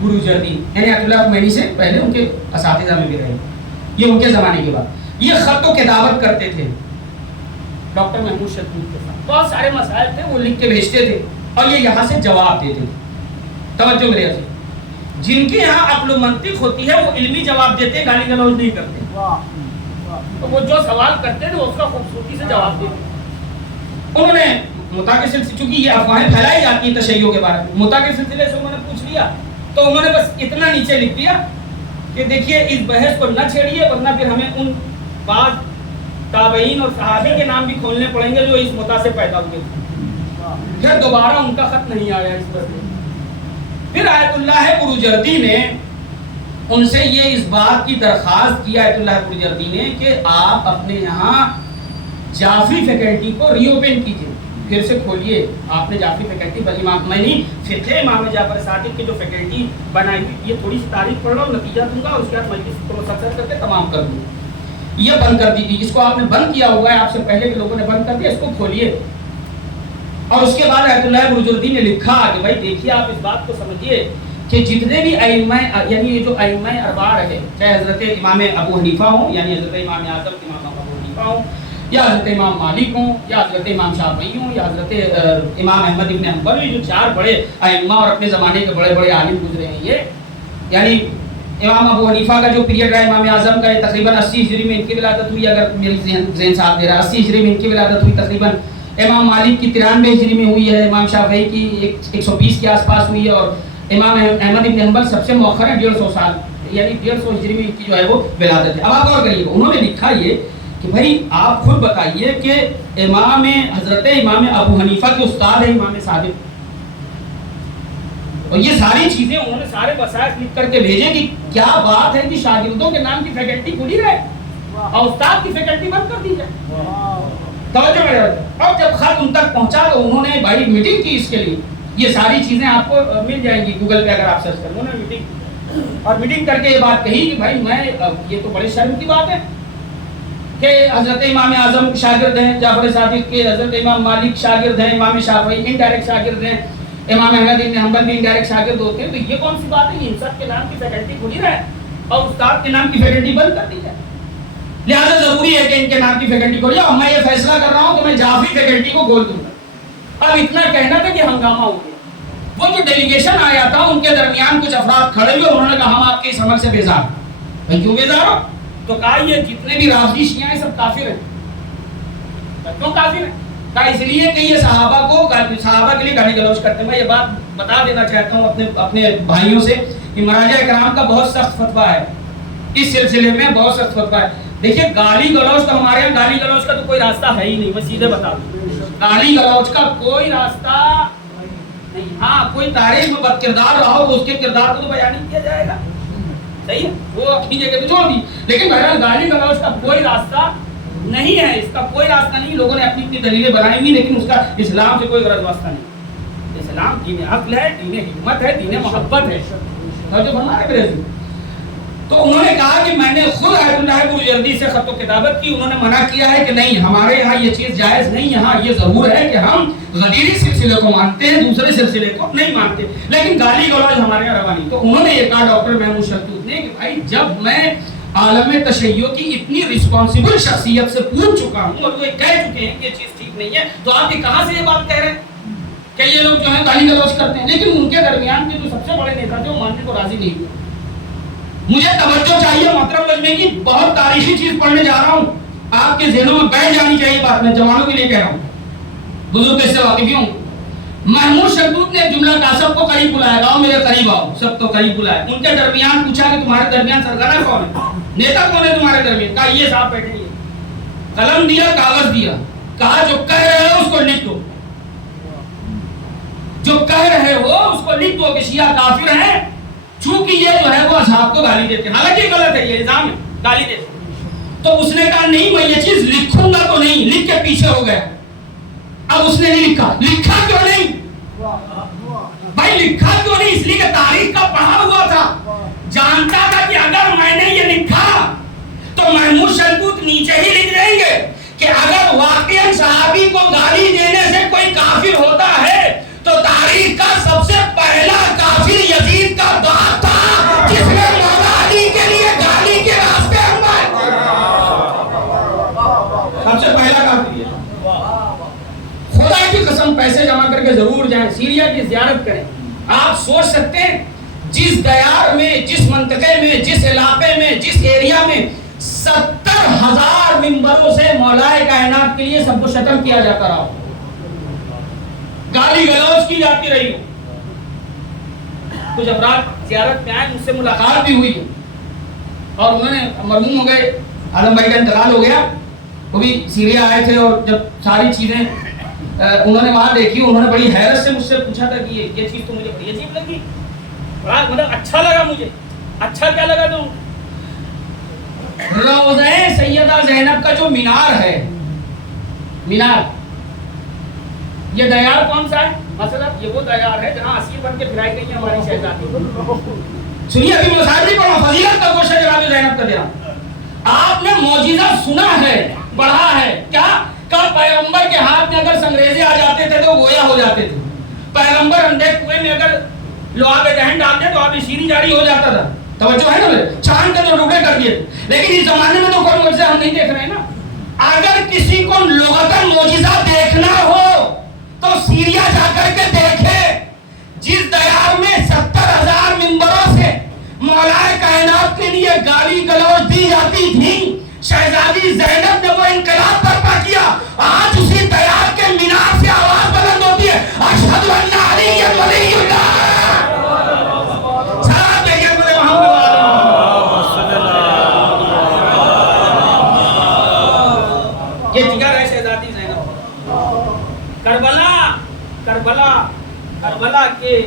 بروجردی, یعنی آیت اللہ خمینی سے پہلے ان کے اساتذہ میں بھی رہے, یہ ان کے زمانے کے بعد. یہ خط و کتابت کرتے تھے ڈاکٹر محمود شلتوت کے ساتھ. بہت سارے مسائل تھے وہ لکھ کے بھیجتے تھے اور یہ یہاں سے جواب دیتے تھے. توجہ میرے سے, جن کے یہاں عقل و منطق ہوتی ہے وہ علمی جواب دیتے ہیں, گالی گلوچ نہیں کرتے. تو وہ جو سوال کرتے تھے اس کا خوبصورتی سے جواب دیتے. انہوں نے متا کے سلسلے, چونکہ یہ افواہیں پھیلائی جاتی ہیں تشیع کے بارے میں, متا کے سلسلے سے انہوں نے پوچھ لیا تو انہوں نے بس اتنا نیچے لکھ دیا کہ دیکھیے اس بحث کو نہ چھیڑیے ورنہ پھر ہمیں ان بعض تابعین اور صحابی کے نام بھی کھولنے پڑیں گے جو اس متا سے پیدا ہوئے تھے. پھر دوبارہ ان کا خط نہیں آیا اس پر. پھر آیت اللہ بروجردی نے ان سے یہ اس بات کی درخواست کی, آیت اللہ بروجردی نے, کہ آپ اپنے یہاں جعفری فیکلٹی کو ری اوپن کیجیے, پھر سے کھولیے. آپ نے جعفری فیکلٹی میں نہیں, فقہ امام جعفر صادق کی جو فیکلٹی بنائی ہوئی, یہ تھوڑی سی تاریخ پڑھ رہا ہوں, نتیجہ دوں گا اور اس کے بعد مجلس کو مسخر کر کے تمام کر دوں. یہ بند کر دیجیے, اس کو آپ نے بند کیا ہوا ہے, آپ سے پہلے کے لوگوں نے بند کر دیا, اس کو کھولیے. اور اس کے بعد آیت اللہ بروجردی نے لکھا کہ بھائی دیکھیے آپ اس بات کو سمجھیے کہ جتنے بھی ائمہ, یعنی یہ جو ائمہ اربعہ رہے, چاہے حضرت امام ابو حنیفہ ہوں, یعنی حضرت امام اعظم امام ابو حنیفہ ہوں, یا حضرت امام مالک ہوں, یا حضرت امام شافعی ہوں, یا حضرت امام احمد ابن حنبل, یہ جو 4 بڑے ائمہ اور اپنے زمانے کے بڑے بڑے عالم گزرے ہیں, یہ یعنی امام ابو حنیفہ کا جو پیریڈ رہا ہے امام اعظم کا, یہ تقریباً 80 ہجری میں ان کی ولادت ہوئی, اگر میری ذہن ساتھ دے رہا ہے 80 ہجری میں ان کی ولادت ہوئی تقریباً. امام مالک کی 93 ہجری میں ہوئی ہے, امام شافعی کی 120 کے آس پاس ہوئی ہے, اور امام احمد ابن حنبل سب سے مؤخر ہے 150 سال, یعنی 150 ہجری میں ان کی جو ہے وہ ولادت ہے. اب آپ غور کریے, انہوں نے لکھا یہ کہ بھائی آپ خود بتائیے کہ حضرت امام ابو حنیفہ کے استاد ہیں امام صادق, اور یہ ساری چیزیں انہوں نے سارے وسائل لکھ کر کے بھیجے کہ کیا بات ہے کہ شاگردوں کے نام کی فیکلٹی کھلی رہے اور استاد کی فیکلٹی بند کر دی جائے. توجہ میرے. اور جب خط ان تک پہنچا تو انہوں نے بھائی میٹنگ کی اس کے لیے. یہ ساری چیزیں آپ کو مل جائیں گی گوگل پہ اگر آپ سرچ کریں. انہوں نے میٹنگ کی اور میٹنگ کر کے یہ بات کہی کہ بھائی میں, یہ تو بڑے شرم کی بات ہے کہ حضرت امام اعظم شاگرد ہیں جعفر صادق کے, حضرت امام مالک شاگرد ہیں, امام شافعی انڈائریکٹ شاگرد ہیں, امام احمد بن حنبل بھی انڈائریکٹ شاگرد ہوتے ہیں. تو یہ کون سی بات ہے, ان سب کے نام کی فیکلٹی کھلی رہے اور استاد کے نام کی فیکلٹی بند کر دی جائے. لہٰذا ضروری ہے کہ ان کے نام کی فیکلٹی کھولی, اور میں یہ فیصلہ کر رہا ہوں کہ میں جعفری فیکلٹی کو کھول دوں گا. اب اتنا کہنا تھا کہ ہنگامہ ہو گیا. وہ جو ڈیلیگیشن آیا تھا ان کے درمیان کچھ افراد کھڑے ہوئے, انہوں نے کہا ہم آپ کے اس عمل سے بیزار. بھائی کیوں بیزار ہو؟ تو کہا یہ جتنے بھی رافضی شیعہ ہیں سب کافر ہیں. کیوں کافر ہیں؟ کہا اس لیے کہ یہ صحابہ کے لیے گالی گلوچ کرتے ہیں. میں یہ بات بتا دینا چاہتا ہوں اپنے بھائیوں سے کہ مراجع کرام کا بہت سخت فتویٰ ہے اس سلسلے میں, بہت سخت فتویٰ ہے. دیکھیے گالی گلوچ تو ہمارے یہاں گالی گلوچ کا تو کوئی راستہ ہے ہی نہیں. میں سیدھے بتا دوں, گالی گلوچ کا کوئی راستہ نہیں. ہاں کوئی تاریخ میں بد کردار رہا ہو تو اس کے کردار کو تو بیان نہیں کیا جائے گا, صحیح ہے, وہ اپنی جگہ پہ چھوڑ دی. لیکن بہرحال گالی گلوچ کا کوئی راستہ نہیں ہے, اس کا کوئی راستہ نہیں. لوگوں نے اپنی دلیلیں بنائی ہوئی, لیکن اس کا اسلام سے کوئی غرض واسطہ نہیں. اسلام دین عقل ہے, دین حکمت ہے, دین محبت ہے. جو فرما رہے میرے. تو انہوں نے کہا کہ میں نے خود آیت اللہ بروجردی سے خط و کتابت کی. انہوں نے منع کیا ہے کہ نہیں, ہمارے یہاں یہ چیز جائز نہیں. یہاں یہ ضرور ہے کہ ہم غدیری سلسلے کو مانتے ہیں, دوسرے سلسلے کو نہیں مانتے, لیکن گالی گلوچ ہمارے یہاں روا نہیں. تو انہوں نے یہ کہا ڈاکٹر محمود شلتوت نے کہ بھائی جب میں عالم تشیع کی اتنی رسپانسبل شخصیت سے پوچھ چکا ہوں اور وہ کہہ چکے ہیں کہ یہ چیز ٹھیک نہیں ہے, تو آپ یہ کہاں سے یہ بات کہہ رہے ہیں کہ یہ لوگ جو ہیں گالی گلوچ کرتے ہیں. لیکن ان کے درمیان کے جو سب سے بڑے نیتا تھے وہ ماننے کو راضی نہیں ہوئے. مجھے توجہ چاہیے محترم مجمع کی, بہت تاریخی چیز پڑھنے جا رہا ہوں, آپ کے ذہنوں میں بیٹھ جانی چاہیے بات. میں جوانوں کے لیے کہہ رہا ہوں, بزرگ اس سے واقف ہوں. محمود شلتوت نے ایک جملہ کہا, سب کو قریب بلایا, گاؤں میرے قریب آؤ, سب تو قریب بلایا. ان کے درمیان پوچھا کہ تمہارے درمیان سرگرم کون ہے, نیتا کون ہے تمہارے درمیان؟ کہا یہ صاحب بیٹھے ہیں. قلم دیا, کاغذ دیا, کہا جو کہہ رہے ہو اس کو لکھ دو, جو کہہ رہے ہو اس کو لکھ دو کہ شیعہ کافر ہیں چونکہ یہ جو ہے وہ اصحاب کو گالی دیتے ہیں. حالانکہ غلط ہے, یہ الزام ہے, گالی دیتے. تو اس نے کہا نہیں میں یہ چیز لکھوں گا تو نہیں, لکھ کے پیچھے ہو گیا. اب اس نے نہیں لکھا. لکھا کیوں نہیں بھائی, لکھا کیوں نہیں؟ اس لیے کہ تاریخ کا پڑھا ہوا تھا, جانتا تھا کہ اگر میں نے یہ لکھا تو محمود شلتوت نیچے ہی لکھ دیں گے کہ اگر واقعاً صحابی کو گالی دینے سے کوئی کافر ہوتا ہے تو تاریخ کا سب سے پہلا کافر یزید کا دعا تھا جس نے مولا علی کے لیے گالی کے راستے سب سے پہلا کافر یہ. خدا کی قسم پیسے جمع کر کے ضرور جائیں, سیریا کی زیارت کریں. آپ سوچ سکتے ہیں جس دیار میں, جس منطقے میں, جس علاقے میں, جس ایریا میں 70,000 ممبروں سے مولائے کائنات کے لیے سب کو شتم کیا جاتا رہا, گالی گلوچ کی جاتی رہی. کچھ افراد زیارت میں آئے, مجھ سے ملاقات بھی ہوئی اور انہوں نے مرحوم ہو گئے, عالم بھائی کا انتقال ہو گیا, وہ بھی سیریا آئے تھے. اور جب ساری چیزیں انہوں نے وہاں دیکھی, انہوں نے بڑی حیرت سے مجھ سے پوچھا تھا کہ یہ چیز تو مجھے بڑی عجیب لگی, بڑا مطلب اچھا لگا مجھے. اچھا کیا لگا؟ تو روضہ سیدہ زینب کا جو مینار ہے, مینار, یہ دیار کون سا ہے؟ مثلا یہ وہ دیار ہے جہاں اسیر بن کے پھرائی گئی ہے ہماری شہزادی. سنیے, ابھی مسائل نہیں پڑھا, فضیلت کا گوشہ جناب زینب کا دے رہا ہوں. آپ نے معجزہ سنا ہے, پڑھا ہے کیا؟ کہ پیغمبر کے ہاتھ میں اگر سنگریزے آ جاتے تھے تو گویا ہو جاتے تھے. پیغمبر اندھے کنویں میں اگر لعاب دہن ڈالتے تو آپ شیریں جاری ہو جاتا تھا. توجہ ہے نا میرے, چھان کے جو ٹکڑے کر دیے. لیکن اس زمانے میں تو کوئی معجزہ ہم نہیں دیکھ رہے ہیں نا. اگر کسی کو لغتاً معجزہ دیکھنا ہو تو سیریا جا کر کے دیکھے, جس دیار میں 70,000 ممبروں سے مولائے کائنات کے لیے گالی گلوچ دی جاتی تھی, شہزادی زینب نے وہ انقلاب برپا کیا. آج اسی دیار کے مینار سے آواز بلند ہوتی ہے, اشہد ان علی ولی اللہ. سلام دیکھیں مجھے محمد یہ جگر ہے شہزادی زینب. کربلا کے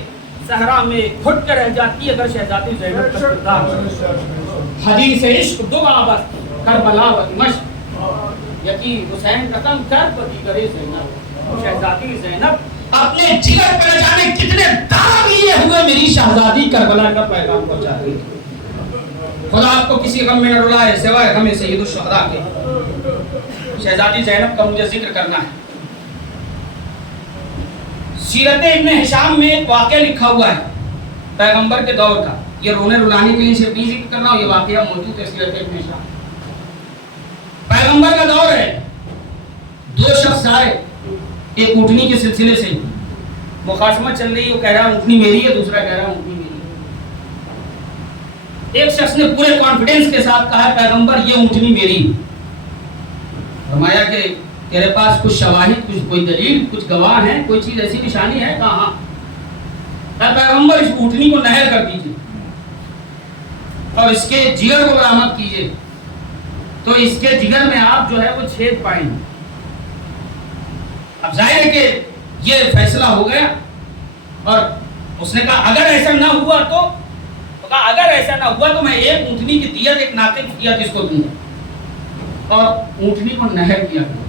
صحرا میں گھٹ کے رہ جاتی اگر شہزادی زینب کا کردار. حدیث عشق دو آباد کربلا و دمشق, یکی حسین قتل کر پتی کرے زینب. شہزادی زینب اپنے جگر پر جانے کتنے داغ لیے ہوئے میری شہزادی کربلا کا پیغام پہنچا رہی ہے. خدا آپ کو کسی غم میں نہ رلائے سوائے غم سید الشہداء کے. شہزادی زینب کا مجھے ذکر کرنا ہے. سیرت ابن ہشام میں ایک واقعہ لکھا ہوا ہے پیغمبر کے دور کا. یہ رونے رلانے کے لیے صرف نہیں ذکر کرنا ہوں, یہ واقعہ موجود ہے سیرت ابن ہشام. پیغمبر کا دور ہے, دو شخص آئے ایک اونٹنی کے سلسلے سے, مخاصمت چل رہی ہے. وہ کہہ رہا اونٹنی میری ہے, دوسرا کہہ رہا اونٹنی میری ہے. ایک شخص نے پورے کانفیڈنس کے ساتھ کہا پیغمبر یہ اونٹنی میری. فرمایا کہ تیرے پاس کچھ شواہد, کچھ کوئی دلیل, کچھ گواہ ہیں, کوئی چیز ایسی نشانی ہے؟ کہاں. اے پیغمبر اس اونٹنی کو نہر کر دیجیے اور اس کے جگر کو برآمد کیجیے. تو اس کے جگر میں آپ جو ہے وہ چھید پائیں گے. اب ظاہر ہے کہ یہ فیصلہ ہو گیا. اور اس نے کہا اگر ایسا نہ ہوا تو کہا اگر ایسا نہ ہوا تو میں ایک اونٹنی کی دیت، ایک ناقے کی دیت اس کو دوں گا. اور اونٹنی کو نہر کیا گیا.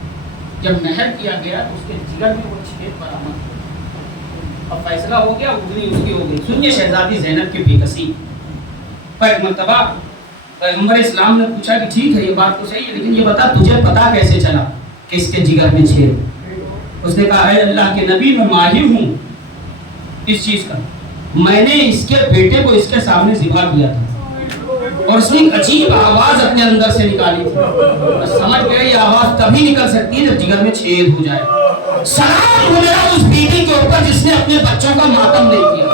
جب نہر کیا گیا تو اس کے جگر میں وہ چھید برآمد ہوا. اب فیصلہ ہو گیا، اونٹنی اس کی ہو گئی. سنیے شہزادی زینب کی بے کسی. پر ایک مرتبہ پیغمبر اسلام نے پوچھا کہ ٹھیک ہے یہ بات تو صحیح ہے، لیکن یہ بتا تجھے پتا کیسے چلا کہ اس کے جگر میں چھید؟ اس نے کہا اے اللہ کے نبی میں ماہر ہوں اس چیز کا. میں نے اس کے بیٹے کو اس کے سامنے ذبح کیا تھا اور اس نے ایک عجیب آواز اپنے اندر سے نکالی تھی. میں سمجھ گیا یہ آواز تبھی نکل سکتی ہے جب جگر میں چھید ہو جائے. سلام ہو میرا اس بیوی کے اوپر جس نے اپنے بچوں کا ماتم نہیں کیا.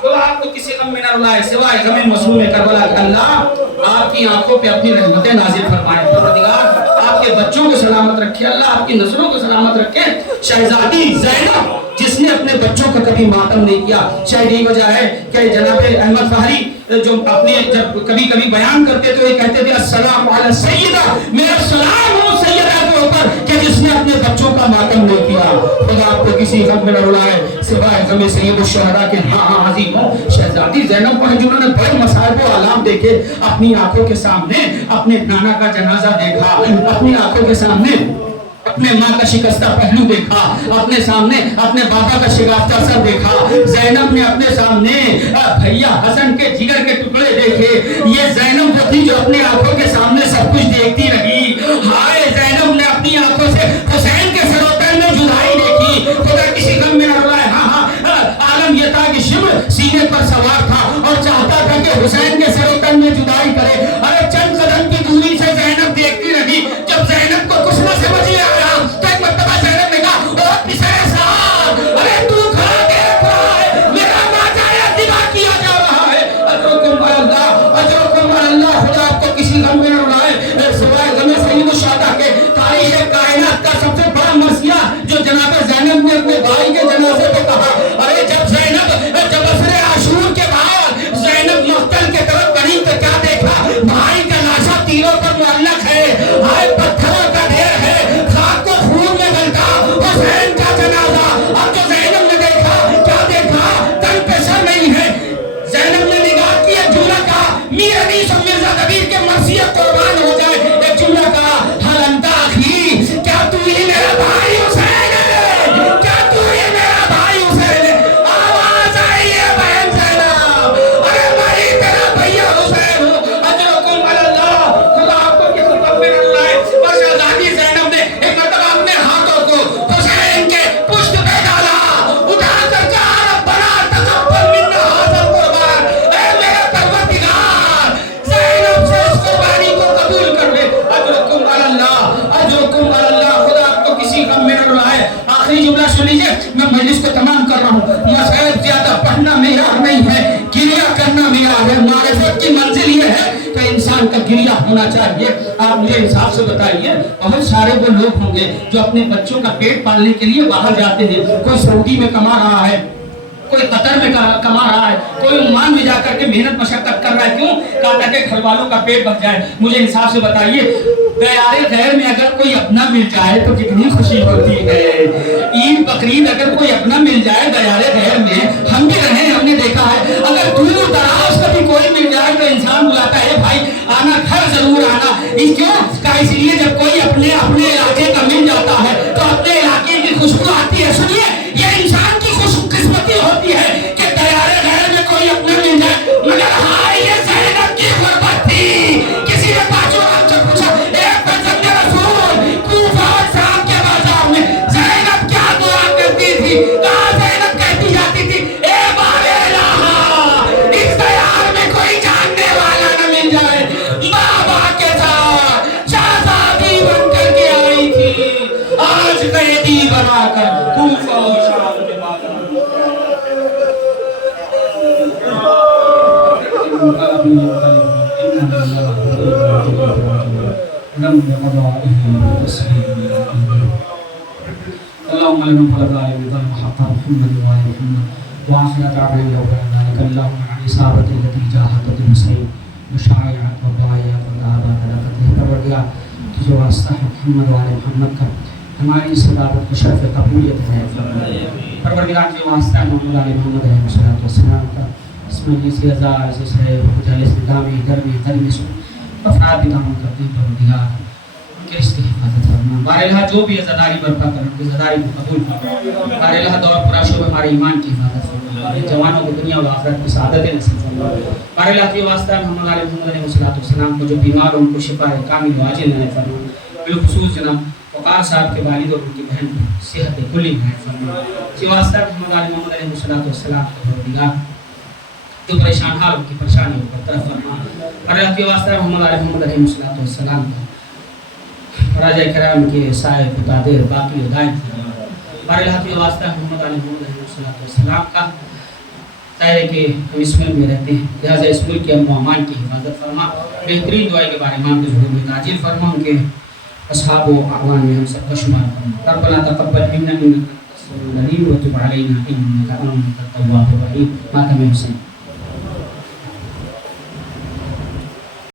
خدا آپ کو کسی غم میں نہ رلائے سوائے غم مظلوم کربلا کہ اللہ آپ کی آنکھوں پہ اپنی رحمتیں نازل فرمائے. پروردگار آپ کے بچوں کو سلامت رکھے، اللہ آپ کی نسلوں کو سلامت رکھے. شہزادی زینب جس نے اپنے بچوں کا کبھی ماتم نہیں کیا. شاید یہی وجہ ہے کہ جناب احمد فہری جو اپنے جب کبھی کبھی بیان کرتے تو یہ کہتے تھے السلام علی السیدہ، میرا سلام ہو سیدہ کے اوپر کہ جس نے اپنے بچوں کا ماتم نہیں کیا. خدا آپ کو کسی غم میں نہ رلائے سوائے غم سید الشہداء کے. ہاں عظیم ہو شہزادی زینب کو جنہوں نے بڑے مصائب و آلام دیکھے، اپنی آنکھوں کے سامنے اپنے نانا کا جنازہ دیکھا، اپنی آنکھوں کے سامنے اپنے ماں کا شکستہ پہلو دیکھا، اپنے سامنے اپنے بابا کا شکستہ سر دیکھا. زینب نے اپنے سامنے بھیا حسن کے جگر کے ٹکڑے دیکھے. یہ زینب جو تھی جو اپنی آنکھوں کے سامنے سب کچھ دیکھتی رہی. ہائے زینب نے اپنی آنکھوں سے حسین کے سر و تن میں جدائی دیکھی. خدا کسی غم میں نہ رلائے. ہاں عالم یہ تھا کہ شمر سینے پر سوار تھا اور چاہتا تھا کہ حسین کے سر و تن میں جدائی کرے. ارے چند قدم کی دوری سے زینب دیکھتی رہی. جب زینب کو کچھ نہ سمجھ میں آیا تو ایک مرتبہ زینب نے کہا او پسرے صاحب، ارے تو کھڑا دیکھ رہا ہے میرا ماجایا ذبح کیا جا رہا ہے. اجرکم اللہ، اجرکم اللہ. خدا آپ کو کسی غم میں نہ رلائے سوائے غم سید الشہداء کے. تاریخ کائنات کا سب سے بڑا مرثیہ جو جناب زینب نے اپنے بھائی کے جنازے پہ کہا. ارے جب عصر عاشور کے بعد زینب مقتل کے طرف بڑھی تو کیا دیکھا؟ بھائی کا لاشا تیروں پر معلق ہے، ہائے پتھروں کا ڈھیر ہے، خاک کو خون میں گلتا حسین کا جنازہ. اب جو زینب نے دیکھا کیا دیکھا؟ تن پہ سر نہیں ہے. زینب نے نگاہ کی ایک جملہ کہا، میر انیس و مرزا دبیر کے مرثیت قربان ہو جائے. ایک جملہ کہا حل انت اخی، کیا تو ہی میرا بھائی حسین ہے؟ کیا تو ہی میرا بھائی حسین ہے؟ آواز آئی ہے بہن زینب، ارے بھائی تیرا بھیا حسین ہو. اجرکم اللہ. خدا آپ کو کسی غم میں نہ رلائے. اور شہزادی زینب نے ایک مرتبہ اپنے ہاتھوں کو حسین کے پشت پہ ڈالا، اٹھا کر کہا ربنا تقبل منا ھذا القربان. اے میرے پروردگار زینب سے اس قربانی کو قبول کر لے. اجرکم اللہ، اجرکم اللہ. خدا آپ کو کسی غم میں نہ رلائے. آخری جملہ سن لیجیے، میں مجلس کو تمام کر رہا ہوں. مسائل زیادہ پڑھنا معیار نہیں ہے، گریہ کرنا معیار ہے. معرفت کی منزل یہ ہے کہ انسان کا گریہ ہونا چاہیے. آپ مجھے انصاف سے بتائیے، بہت سارے وہ لوگ ہوں گے جو اپنے بچوں کا پیٹ پالنے کے لیے باہر جاتے ہیں. کوئی سعودی میں کما رہا ہے، کوئی قطر میں کما رہا ہے، کوئی عمان میں جا کر کے محنت مشقت کر رہا ہے. کیوں؟ کہا تاکہ گھر والوں کا پیٹ بھر جائے. مجھے انصاف سے بتائیے دیار غیر میں اگر کوئی اپنا مل جائے تو کتنی خوشی ہوتی ہے. عید بقرعید اگر کوئی اپنا مل جائے دیار غیر میں، ہم بھی رہے ہم نے دیکھا ہے. اگر دور دراز کبھی کوئی مل جائے تو انسان بلاتا ہے بھائی آنا، گھر ضرور آنا. کیوں؟ کہا اس لیے جب کوئی اپنے علاقے کا مل جاتا ہے تو اپنے علاقے کی خوشبو آتی ہے. سنیے یہ انسان کی خوش قسمتی ہوتی ہے کہ دیار غیر میں کوئی اپنا مل جائے. مگر ہاں یہ زینب کی غربت تھی. کسی نے پانچوں ہم سے پوچھا ایک بزرگ رسول کوفہ اور شام کے بازار میں زینب کیا دعا کرتی تھی؟ کہا زینب کہتی جاتی تھی اے بار الہ اس دیار میں کوئی جاننے والا نہ مل جائے. بابا کے ساتھ شہزادی بن کر کے آئی تھی، آج قیدی بنا کر کوفہ اور شام کے بازار. اللهم لنا فلقاء بذل محطة محمد وآل محمد وآخر دعوانا اللهم عن إصابة التي جاهدت المسيب مشاعرات والدعايات والآباء تلقته. پروردگار تجھے واسطہ محمد وآل محمد کا ہماری صداقت کو شرف قبولیت ہے. پروردگار کے واسطہ محمد علی محمد علیہ الصلوۃ والسلام کا اس مجلس سے ہزار سے مجالس نظامی درمی سو افراد بھی کام کرتے ہیں پروردگار ان کے رزق کی حفاظت فرما بارالہ جو بھی عزاداری برپا کر ان کی عزاداری کو قبول فرما بارالہ دور پراشوں میں ہمارے ایمان کی حفاظت فرما جوانوں کو دنیا و آخرت کی سعادت نصیب فرما بارالہ کے واسطہ محمد علی محمد علیہ الصلوۃ والسلام کو جو بیمار ان کو شفا کامل و عاجل عنایت فرما بالخصوص جناب وقار صاحب کے والد اور ان کی بہن کو صحت کلی عنایت فرما اسی واسطہ محمد علی محمد علیہ الصلوۃ والسلام کا پروردگار جو پریشان حال ان کی پریشانیوں پر طرف فرما اور اللہ کے واسطہ محمد علی محمد علیہ الصلوۃ والسلام کا راجہ کرام کے سائے بتادر باقی و دائم فرما اور اللہ کے واسطہ محمد علی محمد علیہ الصلوۃ والسلام کا ظاہر ہے کہ ہم اس ملک میں رہتے ہیں لہٰذا اس ملک کے امن و امان کی حفاظت فرما بہترین دعائیں کے بارے میں امام کے ظہور میں تاجیل فرما ان کے اصحاب و اعوان میں ہم سب کا شمار فرما ربنا تقبل منا انك انت السميع العليم وتب علينا انك انت التواب الرحيم ماتم حسین